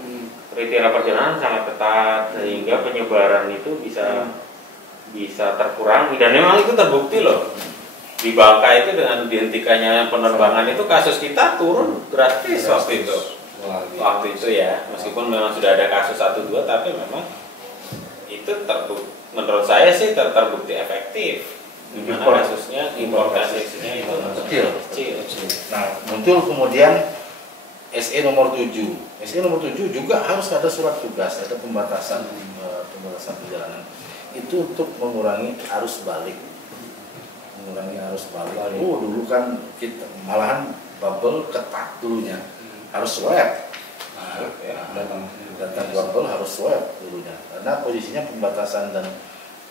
kriteria perjalanan sangat ketat sehingga penyebaran itu bisa terkurangi dan memang itu terbukti loh. Di Bangka itu dengan dihentikannya penerbangan itu kasus kita turun drastis waktu itu. Waktu itu ya, meskipun memang sudah ada kasus 1-2 tapi memang itu menurut saya sih terbukti efektif. Di mana kasusnya importasinya itu Kecil. kecil. Nah, muncul kemudian SE nomor 7. SE nomor 7 juga harus ada surat tugas, ada pembatasan perjalanan. Itu untuk mengurangi arus balik. Dulu kan kita malahan bubble ketat dulunya. Harus swab. Datang bubble harus swab dulunya. Karena posisinya pembatasan dan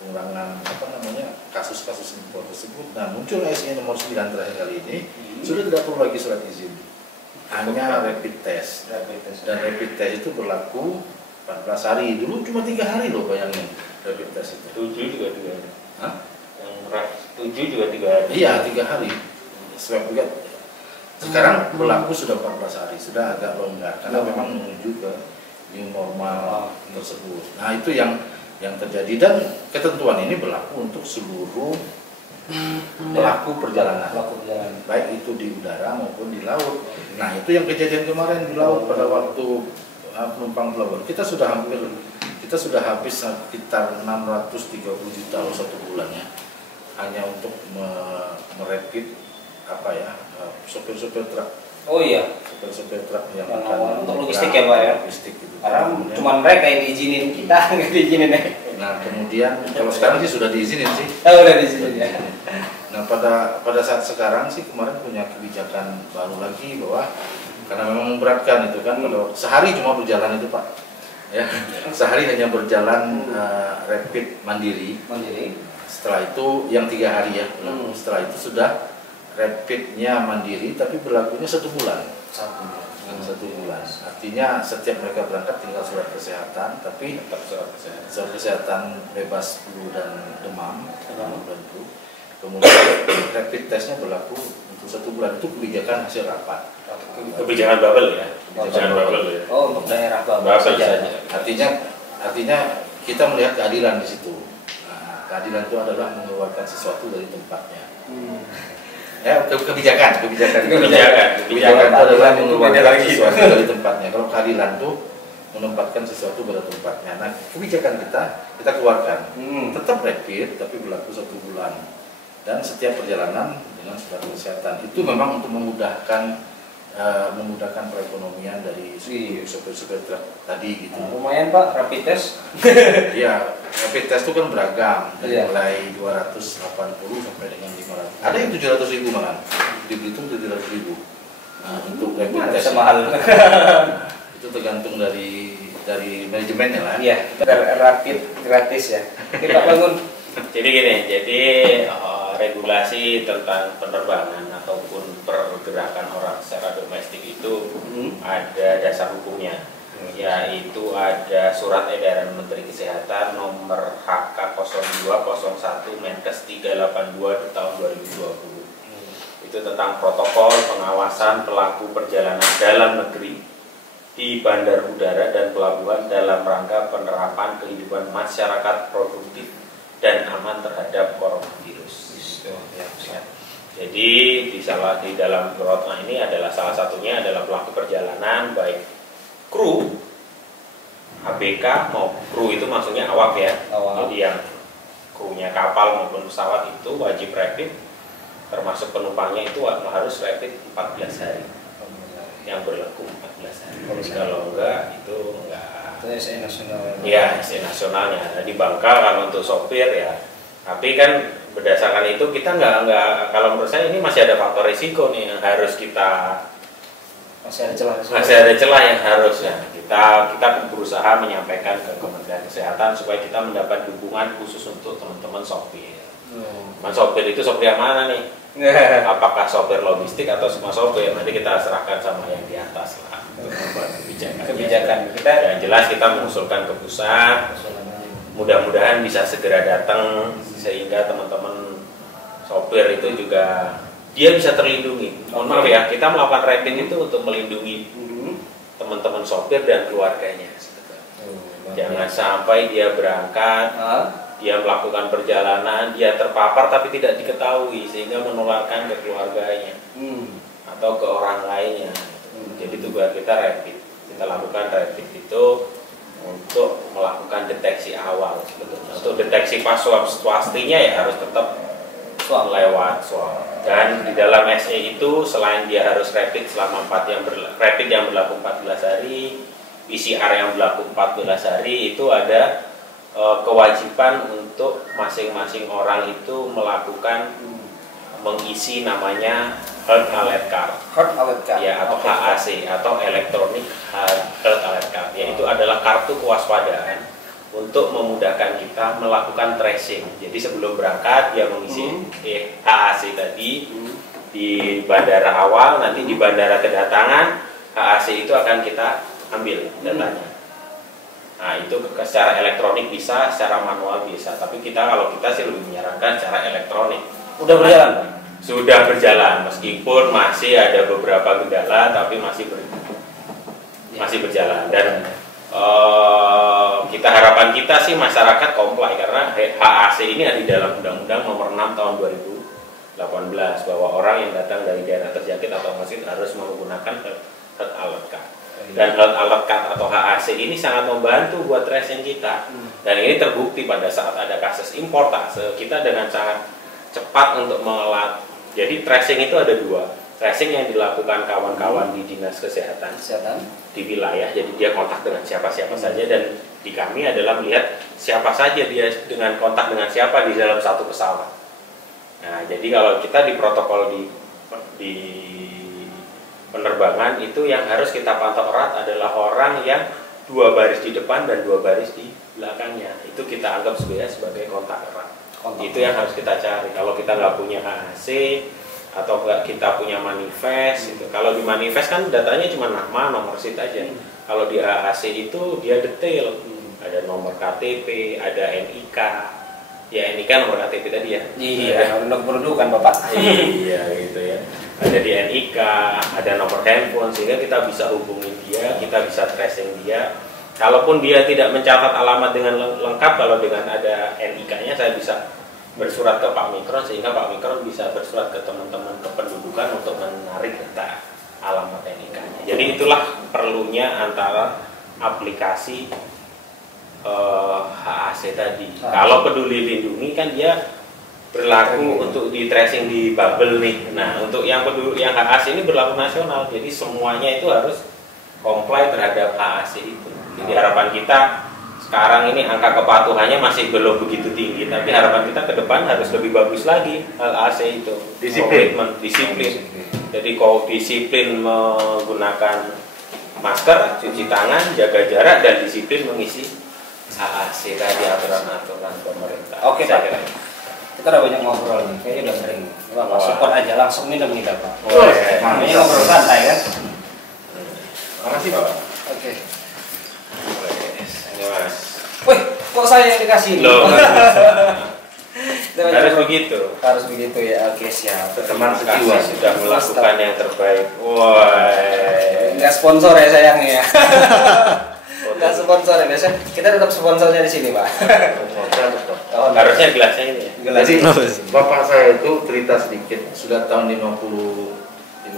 pengurangan kasus-kasus impor tersebut. Nah, muncul SE nomor 9 terakhir kali ini sudah tidak perlu lagi surat izin. Hanya rapid test. Dan rapid test itu berlaku 14 hari. Dulu cuma 3 hari loh, bayangin rapid test itu. 7 juga 3 hari. Hah? Yang 7 juga 3 hari. Iya, 3 hari. Swab juga. Sekarang berlaku sudah 14 hari, sudah agak longgar karena memang menuju ke new normal tersebut. Nah, itu yang terjadi dan ketentuan ini berlaku untuk seluruh pelaku perjalanan. Baik itu di udara maupun di laut. Nah, itu yang kejadian kemarin di laut pada waktu penumpang pelabuhan. Kita sudah habis sekitar 630 juta satu bulannya hanya untuk merepit sopir-sopir truk. Oh iya. Sopir-sopir truk yang untuk logistik ya Pak ya. Logistik gitu. Karena cuma mereka yang diizinin, kita nggak diizinin ya. Nah, kemudian kalau sekarang sih sudah diizinin sih. Oh, udah diizinin ya. Nah, pada saat sekarang sih kemarin punya kebijakan baru lagi bahwa karena memang memberatkan itu kan kalau sehari cuma berjalan itu Pak. Ya, sehari hanya berjalan rapid mandiri. Setelah itu yang 3 hari ya. Setelah itu sudah rapidnya mandiri tapi berlakunya 1 bulan. 1 bulan. Artinya setiap mereka berangkat tinggal surat kesehatan, tapi tetap surat kesehatan bebas flu dan demam. Kemudian rapid testnya berlaku untuk 1 bulan. Itu kebijakan hasil rapat. Kebijakan bubble ya. Kebijakan bubble ya. Oh, untuk daerah bubble saja. Artinya kita melihat keadilan di situ. Nah, keadilan itu adalah mengeluarkan sesuatu dari tempatnya. Ya, kebijakan itu adalah mengeluarkan sesuatu dari tempatnya. Kalau keadilan itu menempatkan sesuatu pada tempatnya. Nah, kebijakan kita keluarkan. Tetap rapid tapi berlaku 1 bulan. Dan setiap perjalanan dengan surat kesehatan. Itu memang untuk memudahkan perekonomian dari sopir-sopir truk tadi gitu. Lumayan Pak, rapid test. Iya, rapid test itu kan beragam dari mulai 280 sampai dengan 500. Ada yang 700.000 malah. Di Belitung 700.000. Nah, untuk rapid test mahal. itu tergantung dari manajemennya lah. Iya, rapid gratis ya. Kita bangun. Jadi gini, regulasi tentang penerbangan ataupun pergerakan orang secara domestik itu ada dasar hukumnya, yaitu ada Surat Edaran Menteri Kesehatan nomor HK 0201 Menkes 382 tahun 2020. Itu tentang protokol pengawasan pelaku perjalanan dalam negeri di bandar udara dan pelabuhan dalam rangka penerapan kehidupan masyarakat produktif dan aman terhadap coronavirus. Jadi di dalam protokol ini adalah salah satunya adalah pelaku perjalanan baik kru, ABK mau kru itu maksudnya awak ya. Jadi yang krunya kapal maupun pesawat itu wajib rapid, termasuk penumpangnya itu harus rapid 14 hari. Yang berlaku 14 hari. Kalau enggak itu enggak. SE nasional. Iya, SE nasionalnya. Nah, di Bangka kalau untuk sopir ya. Tapi kan berdasarkan itu kita nggak kalau menurut saya ini masih ada faktor risiko nih yang harus kita Masih ada celah. yang harusnya kita berusaha menyampaikan ke Kementerian Kesehatan supaya kita mendapat dukungan khusus untuk teman-teman sopir. Teman sopir itu sopir yang mana nih? Apakah sopir logistik atau semua sopir? Nanti kita serahkan sama yang di atas lah untuk membuat Kebijakan kita. Yang jelas kita mengusulkan ke pusat. Mudah-mudahan bisa segera datang sehingga teman-teman sopir itu juga dia bisa terlindungi. Mohon maaf ya, kita melakukan rapid itu untuk melindungi teman-teman sopir dan keluarganya. Jangan sampai dia berangkat, dia melakukan perjalanan, dia terpapar tapi tidak diketahui sehingga menularkan ke keluarganya atau ke orang lainnya. Jadi tugas kita rapid. Kita lakukan rapid itu untuk melakukan deteksi awal sebetulnya. Untuk deteksi pas pastinya ya harus tetap lewat swab. Dan di dalam SE itu selain dia harus rapid selama rapid yang berlaku 14 hari, PCR yang berlaku 14 hari, itu ada kewajiban untuk masing-masing orang itu melakukan mengisi namanya Health Alert Card. Ya, atau HAC atau Electronic Health Alert Card. Yaitu adalah kartu kewaspadaan untuk memudahkan kita melakukan tracing. Jadi sebelum berangkat dia mengisi HAC tadi di bandara awal, nanti di bandara kedatangan HAC itu akan kita ambil datanya. Nah, itu secara elektronik bisa, secara manual bisa. Tapi kalau kita sih lebih menyarankan secara elektronik. Udah berjalan, Pak? Sudah berjalan, meskipun masih ada beberapa kendala, tapi masih berjalan. Dan harapan kita sih masyarakat comply karena HAC ini ada di dalam Undang-Undang Nomor 6 Tahun 2018 bahwa orang yang datang dari daerah terjangkit atau masih harus menggunakan Health Alert Card. Dan Health Alert Card atau HAC ini sangat membantu buat tracing kita. Dan ini terbukti pada saat ada kasus importase kita dengan sangat cepat untuk melat. Jadi tracing itu ada dua. Tracing yang dilakukan kawan-kawan di Dinas Kesehatan di wilayah, jadi dia kontak dengan siapa-siapa saja, dan di kami adalah melihat siapa saja dia dengan kontak dengan siapa di dalam satu pesawat. Nah, jadi kalau kita di protokol di penerbangan itu yang harus kita pantau erat adalah orang yang 2 baris di depan dan 2 baris di belakangnya. Itu kita anggap sebagai kontak erat. Itu yang harus kita cari. Kalau kita nggak punya HAC atau kita punya manifest, gitu. Kalau di manifest kan datanya cuma nama, nomor SID aja. Kalau di HAC itu dia detail, ada nomor KTP, ada NIK. Ya NIK nomor KTP tadi ya. Iya, nomor kan Bapak. Iya gitu ya. Ada di NIK, ada nomor handphone sehingga kita bisa hubungin dia, kita bisa tracing dia. Kalaupun dia tidak mencatat alamat dengan lengkap, kalau dengan ada NIK-nya saya bisa bersurat ke Pak Mikron sehingga Pak Mikron bisa bersurat ke teman-teman kependudukan untuk menarik data alamat NIK-nya. Jadi itulah perlunya antara aplikasi HAC tadi. Kalau Peduli Lindungi kan dia berlaku untuk di tracing di bubble nih. Nah, untuk yang HAC ini berlaku nasional. Jadi semuanya itu harus comply terhadap HAC itu. Jadi harapan kita sekarang ini angka kepatuhannya masih belum begitu tinggi, tapi harapan kita ke depan harus lebih bagus lagi HAC itu. Disiplin. Jadi kalau disiplin menggunakan masker, cuci tangan, jaga jarak, dan disiplin mengisi HAC tadi aturan-aturan pemerintah. Oke Pak, kita udah banyak ngobrol nih, kayaknya udah sering. Pak, support aja langsung nih demi kita Pak. Ini ngobrol santai kan? Makasih Pak. Oke. Ini Mas. Wih, kok saya yang dikasih? Loh. Harus begitu. Harus begitu ya. Oke, siap. Teman sejiwa sudah melakukan yang terbaik. Wah. Enggak sponsor ya sayangnya. Enggak sponsor ya, biasanya kita tetap sponsornya di sini, Pak. Harusnya gelasnya ini ya. Jadi bapak saya itu cerita sedikit, sudah tahun 56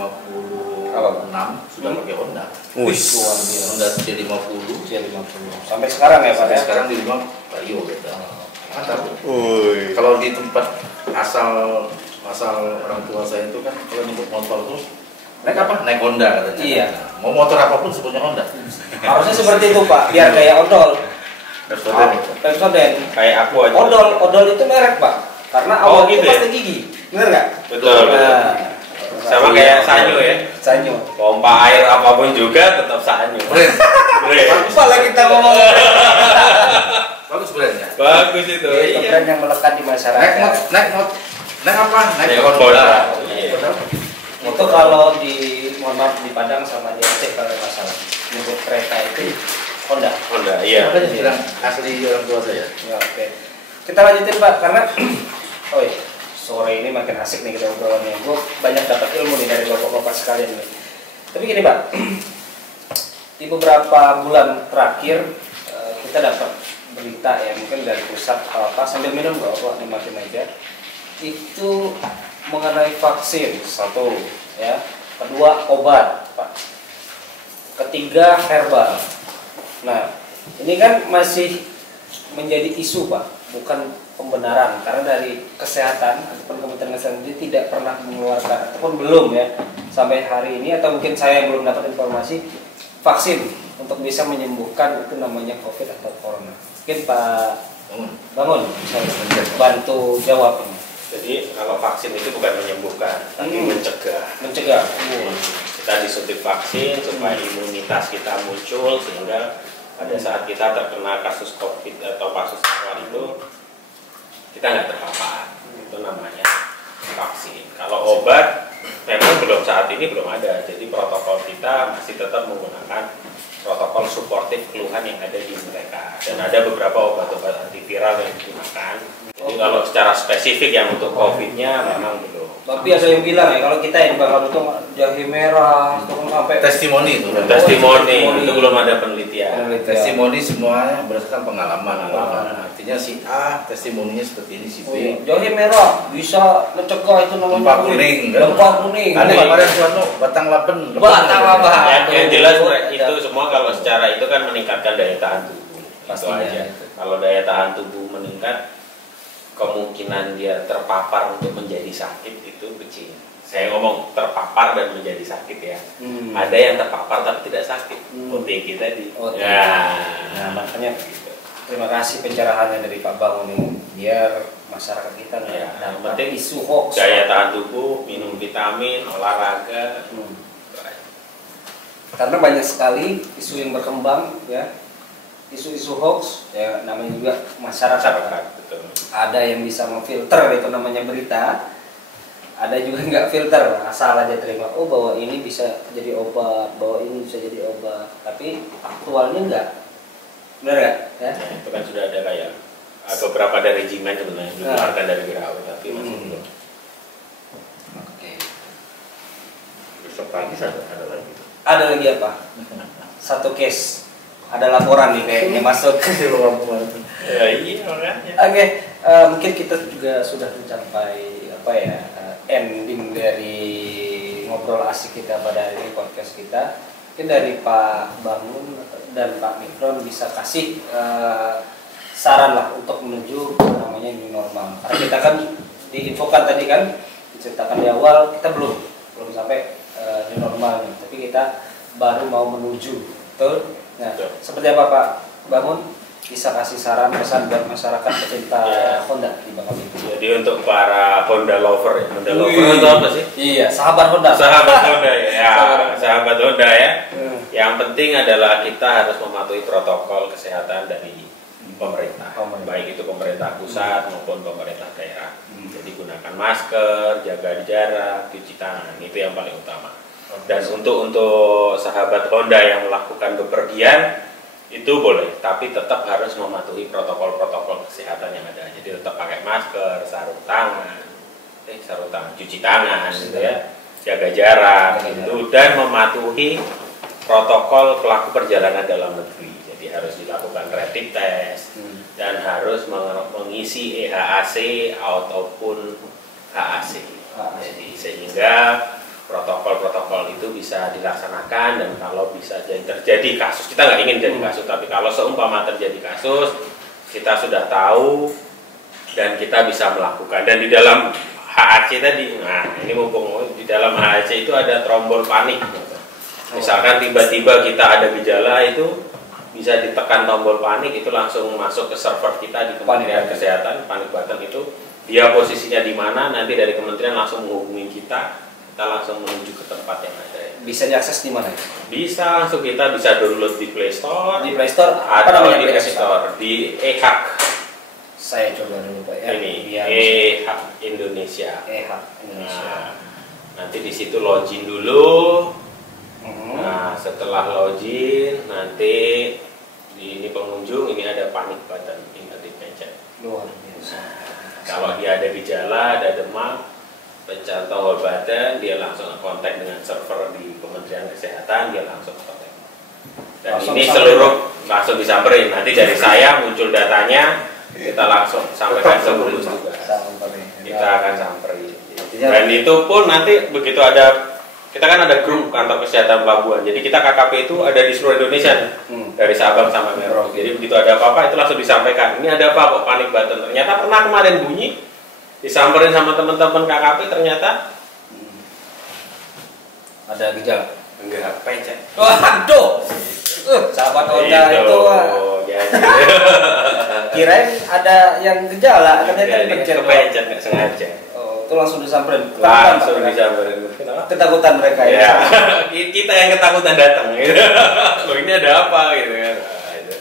sudah pakai Honda. Honda C50. Sampai sekarang ya, Pak ya. Sekarang di rumah Vario gitu. Mantap. Kalau di tempat asal orang tua saya itu kan kalau untuk motor tuh Naik apa? Naik Honda katanya. Iya. Mau motor apapun sebutnya Honda. Harusnya seperti itu Pak, biar kayak odol. Pepsodent. Kayak aku aja. Odol itu merek Pak, karena Oh, awal gitu itu ya? pasti gigi, bener nggak? Betul. Nah, Sama kayak Sanyo ya. Sanyo. Pompa air apapun juga tetap Sanyo. Brand. Apa lah kita ngomong? Bagus brandnya. Bagus itu. Itu Iya. brand yang melekat di masyarakat. Naik apa? Naik Naik Honda. Honda. Iya. Itu kalau di mohon maaf di Padang sama di Aceh kalau nggak salah nyebut kereta itu Honda. Honda, iya. Makanya bilang asli orang tua saya. Ya, oke. Kita lanjutin Pak karena oh iya, sore ini makin asik nih kita obrolannya. Gue banyak dapat ilmu nih dari bapak-bapak sekalian nih. Tapi gini Pak, di beberapa bulan terakhir kita dapat berita ya mungkin dari pusat apa sambil minum nggak apa nikmatin aja. Itu mengenai vaksin satu ya, kedua obat Pak, ketiga herbal. Nah ini kan masih menjadi isu Pak, bukan pembenaran karena dari kesehatan ataupun Kementerian Kesehatan sendiri tidak pernah mengeluarkan ataupun belum ya sampai hari ini atau mungkin saya yang belum dapat informasi vaksin untuk bisa menyembuhkan itu namanya COVID atau corona. Mungkin Pak Bangun bisa bantu jawab ini. Jadi kalau vaksin itu bukan menyembuhkan, tapi mencegah. Mencegah. Kita disuntik vaksin supaya imunitas kita muncul sehingga pada saat kita terkena kasus COVID atau kasus awal itu kita nggak terpapar. Itu namanya vaksin. Kalau obat memang belum saat ini belum ada. Jadi protokol kita masih tetap menggunakan protokol suportif keluhan yang ada di mereka. Dan ada beberapa obat-obat antiviral yang digunakan. Jadi kalau secara spesifik yang untuk COVID-nya memang belum. Tapi ada yang bilang ya kalau kita yang bakal itu jahe merah itu kan sampai Testimoni itu. Testimoni itu belum ada penelitian. Testimoni semuanya berdasarkan pengalaman. Artinya si A testimoninya seperti ini, si B. Jahe merah bisa mencegah itu namanya Lempah kuning, kan? lempah kuning. Ada kemarin Suwarno batang lapen. Batang lapen. Yang jelas itu semua kalau secara itu kan meningkatkan daya tahan tubuh. Itu Pastinya. aja. Kalau daya tahan tubuh meningkat, kemungkinan dia terpapar untuk menjadi sakit itu kecil. Saya ngomong terpapar dan menjadi sakit ya. Ada yang terpapar tapi tidak sakit. OTG tadi. OTG. Ya. Nah, makanya terima kasih pencerahannya dari Pak Bangun ini biar masyarakat kita nggak Ya, yang dapat penting isu hoax. Daya tahan tubuh, minum vitamin, olahraga. Karena banyak sekali isu yang berkembang ya. Isu-isu hoax ya namanya juga masyarakat. Betul. Ada yang bisa memfilter itu namanya berita, ada juga nggak filter asal aja terima bahwa ini bisa jadi obat, bahwa ini bisa jadi obat, tapi aktualnya enggak, benar nggak ya? Ya, itu kan sudah ada kayak beberapa dari regimen sebenarnya dikeluarkan dari WHO tapi masih belum. Oke. Besok pagi ada lagi. Ada lagi apa? Satu case, ada laporan nih kayaknya masuk. Ya, iya makanya. Oke, mungkin kita juga sudah mencapai apa ya ending dari ngobrol asik kita pada hari ini podcast kita. Mungkin dari Pak Bangun dan Pak Mikron bisa kasih saran lah untuk menuju namanya new normal. Karena kita kan diinfokan tadi kan diceritakan di awal kita belum sampai new normal nih, tapi kita baru mau menuju, betul? Nah, seperti apa Pak Bangun? Bisa kasih saran pesan buat masyarakat pecinta Honda di Bangka Belitung. Jadi untuk para Honda lover ya, Honda lover itu apa sih? Iya, sahabat Honda. Sahabat Honda ya, sahabat Honda ya. Hmm. Yang penting adalah kita harus mematuhi protokol kesehatan dari pemerintah, baik itu pemerintah pusat maupun pemerintah daerah. Jadi gunakan masker, jaga jarak, cuci tangan, itu yang paling utama. Dan untuk sahabat Honda yang melakukan bepergian itu boleh, tapi tetap harus mematuhi protokol-protokol kesehatan yang ada. Jadi tetap pakai masker, sarung tangan, cuci tangan, gitu ya, jaga jarak, gitu, dan mematuhi protokol pelaku perjalanan dalam negeri. Jadi harus dilakukan rapid test dan harus mengisi EHAC ataupun HAC. Jadi sehingga protokol-protokol itu bisa dilaksanakan, dan kalau bisa terjadi kasus, kita nggak ingin jadi kasus, tapi kalau seumpama terjadi kasus kita sudah tahu dan kita bisa melakukan. Dan di dalam HAC tadi. Nah, ini mumpung di dalam HAC itu ada trombol panik. Misalkan tiba-tiba kita ada gejala itu bisa ditekan tombol panik itu langsung masuk ke server kita di Kementerian Kesehatan. Panik button itu dia posisinya di mana, nanti dari kementerian langsung menghubungi kita langsung menuju ke tempat yang ada. Bisa diakses di mana? Bisa langsung kita bisa download di Play Store. Di Play Store apa atau namanya? di App Store di eHAK. Saya coba dulu Pak ya. Ini Biar eHAK Indonesia. eHAK Indonesia. Nah, nanti di situ login dulu. Nah, setelah login nanti di ini pengunjung ini ada panik button, tinggal dipencet. Luar biasa. Kalau dia ada gejala, ada demam, pencet tombol button, dia langsung kontak dengan server di Kementerian Kesehatan, dia langsung kontak. Dan Langsung ini samperin. seluruh langsung disamperin. Nanti dari saya muncul datanya, kita langsung sampaikan ke guru juga. Kita akan samperin. Dan itu pun nanti begitu ada, kita kan ada grup kantor kesehatan pelabuhan. Jadi kita KKP itu ada di seluruh Indonesia, dari Sabang sampai Merauke. Jadi begitu ada apa-apa itu langsung disampaikan. Ini ada apa kok panik button? Ternyata pernah kemarin bunyi, disamperin sama teman-teman KKP ternyata Ada gejala. enggak pencet. Waduh. Sahabat Honda itu jadi kirain ada yang gejala, ternyata dipencet. kepencet nggak sengaja. Oh, itu langsung disamperin. Langsung disamperin. Kenapa? Ketakutan mereka Ya, ya. kita yang ketakutan datang. Gitu. Loh ini ada apa gitu kan? Nah, itu.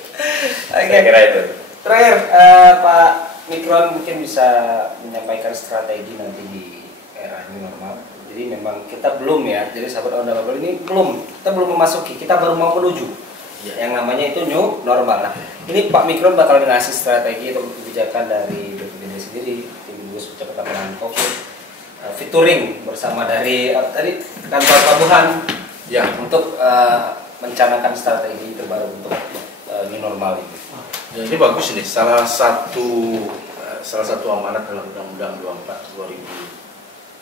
Oke. Saya kira itu. Terakhir, Pak Mikron mungkin bisa menyampaikan strategi nanti di era new normal. Jadi memang kita belum ya, jadi sahabat Honda Global ini kita belum memasuki, kita baru mau menuju yang namanya itu new normal. Nah, ini Pak Mikron bakal ngasih strategi atau kebijakan dari BPBD sendiri, tim gugus percepatan penanganan COVID, featuring bersama dari tadi kantor pelabuhan Ya, untuk mencanangkan strategi terbaru untuk new normal ini. ya, ini bagus ini. Salah satu amanat dalam Undang-Undang 24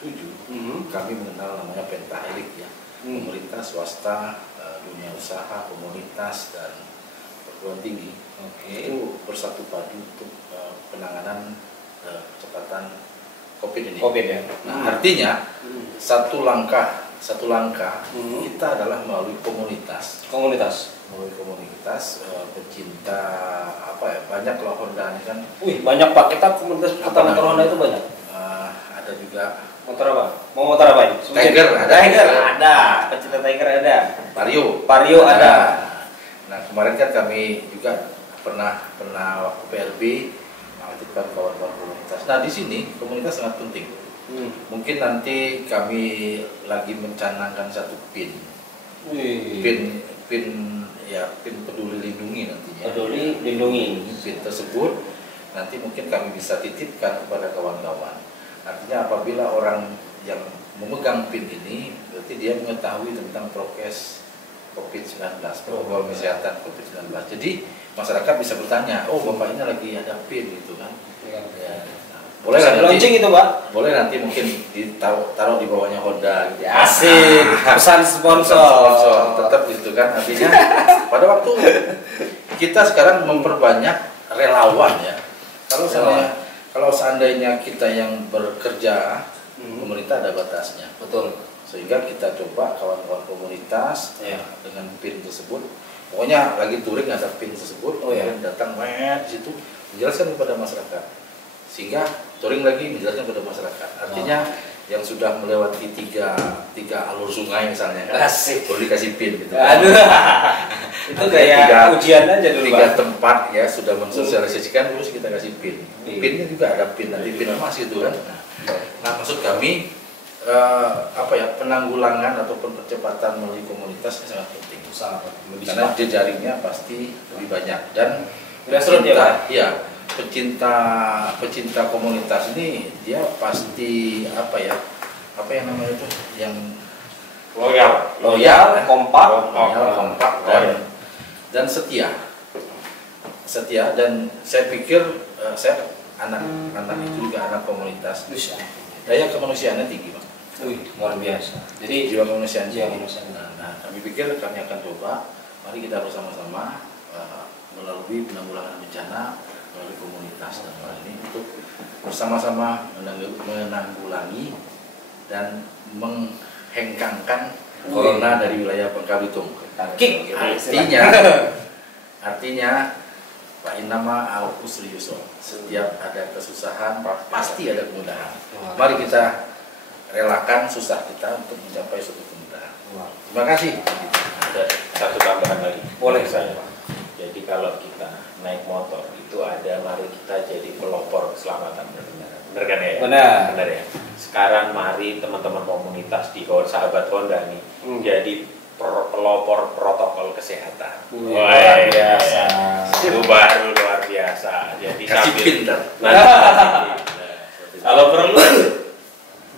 2007 kami mengenal namanya pentahelik ya. Pemerintah, swasta, dunia usaha, komunitas dan perguruan tinggi itu bersatu padu untuk penanganan percepatan COVID ini. COVID ya. Nah, artinya satu langkah kita adalah melalui komunitas. Melalui komunitas pecinta apa ya, banyak loh Honda ini kan. Wih, banyak Pak, kita komunitas pecinta motor Honda itu banyak. Ada juga Motor apa? Mau motor apa ini? Tiger ada. Tiger ada. Pecinta Tiger ada. Vario ada. Nah, kemarin kan kami juga pernah waktu PRB mengaktifkan kawan-kawan komunitas. Nah, di sini komunitas sangat penting. Mungkin nanti kami lagi mencanangkan satu pin peduli lindungi nantinya. Peduli lindungi. Pin tersebut nanti mungkin kami bisa titipkan kepada kawan-kawan. Artinya apabila orang yang memegang pin ini berarti dia mengetahui tentang prokes COVID-19, protokol kesehatan COVID-19. Jadi masyarakat bisa bertanya, oh bapak ini lagi ada pin gitu kan. Ya. Boleh Bisa nanti launching itu Pak. boleh nanti mungkin taruh di bawahnya Honda gitu. Asik. Pesan sponsor. Tetap gitu kan. Artinya pada waktu kita sekarang memperbanyak relawan ya. Kalau seandainya kita yang bekerja, pemerintah ada batasnya. Betul. Sehingga kita coba kawan-kawan komunitas dengan PIN tersebut. Pokoknya lagi touring ada PIN tersebut, kemudian datang di situ menjelaskan kepada masyarakat. Sehingga touring lagi menjelaskan kepada masyarakat. Artinya yang sudah melewati tiga alur sungai misalnya, Asik. boleh dikasih PIN gitu. Aduh. Itu kayak ujian aja dulu Tiga Pak. tempat ya sudah mensosialisasikan, terus kita kasih PIN. PIN-nya juga ada PIN nanti PIN emas gitu kan. Nah, maksud kami penanggulangan ataupun percepatan melalui komunitas ini sangat penting. Karena jejaringnya pasti lebih banyak dan pecinta komunitas ini dia pasti apa yang namanya itu yang Loyal, kompak dan setia dan saya pikir saya anak itu juga anak komunitas. Daya kemanusiaannya tinggi Bang. Luar biasa. Jadi Jiwa kemanusiaan tinggi. Nah, kami pikir kami akan coba, mari kita bersama-sama melalui penanggulangan bencana melalui komunitas dan hal ini untuk bersama-sama menanggulangi dan menghengkangkan corona dari wilayah Bangka Belitung. Kick. Artinya Pak Innama al usri yusra. Setiap ada kesusahan pasti ada kemudahan. Mari kita relakan susah kita untuk mencapai suatu kemudahan. Terima kasih. Ada satu tambahan lagi. Boleh saya, Pak. Jadi kalau kita naik motor itu ada mari kita jadi pelopor keselamatan. Benar kan ya? Benar ya. Sekarang mari teman-teman komunitas di sahabat Honda nih jadi pelopor protokol kesehatan. Luar biasa. Itu baru luar biasa. Jadi Kasih sambil pinter. kalau perlu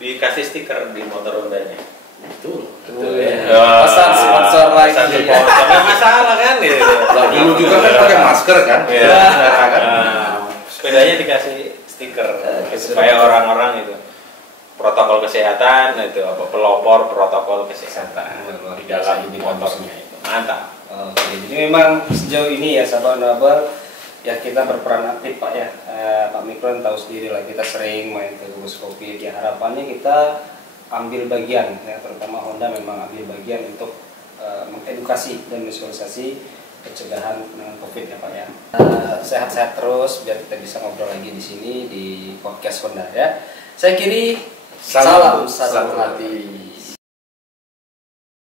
dikasih stiker di motor Hondanya. Betul. Betul ya. Pesan sponsor lagi. Pesan sponsor. Nggak masalah kan gitu. Lah dulu juga kan pakai masker kan? Ya. Kan? Sepedanya dikasih stiker supaya orang-orang itu protokol kesehatan itu apa pelopor protokol kesehatan di dalam motornya itu mantap. Oke, jadi memang sejauh ini ya sahabat Honda ya kita berperan aktif Pak ya. Pak Mikron tahu sendiri lah kita sering main ke Gus Kopi. Ya harapannya kita ambil bagian ya, terutama Honda memang ambil bagian untuk mengedukasi dan visualisasi pencegahan penanganan COVID ya Pak ya. Sehat-sehat terus biar kita bisa ngobrol lagi di sini di podcast Honda ya. Saya kiri salam satu hati.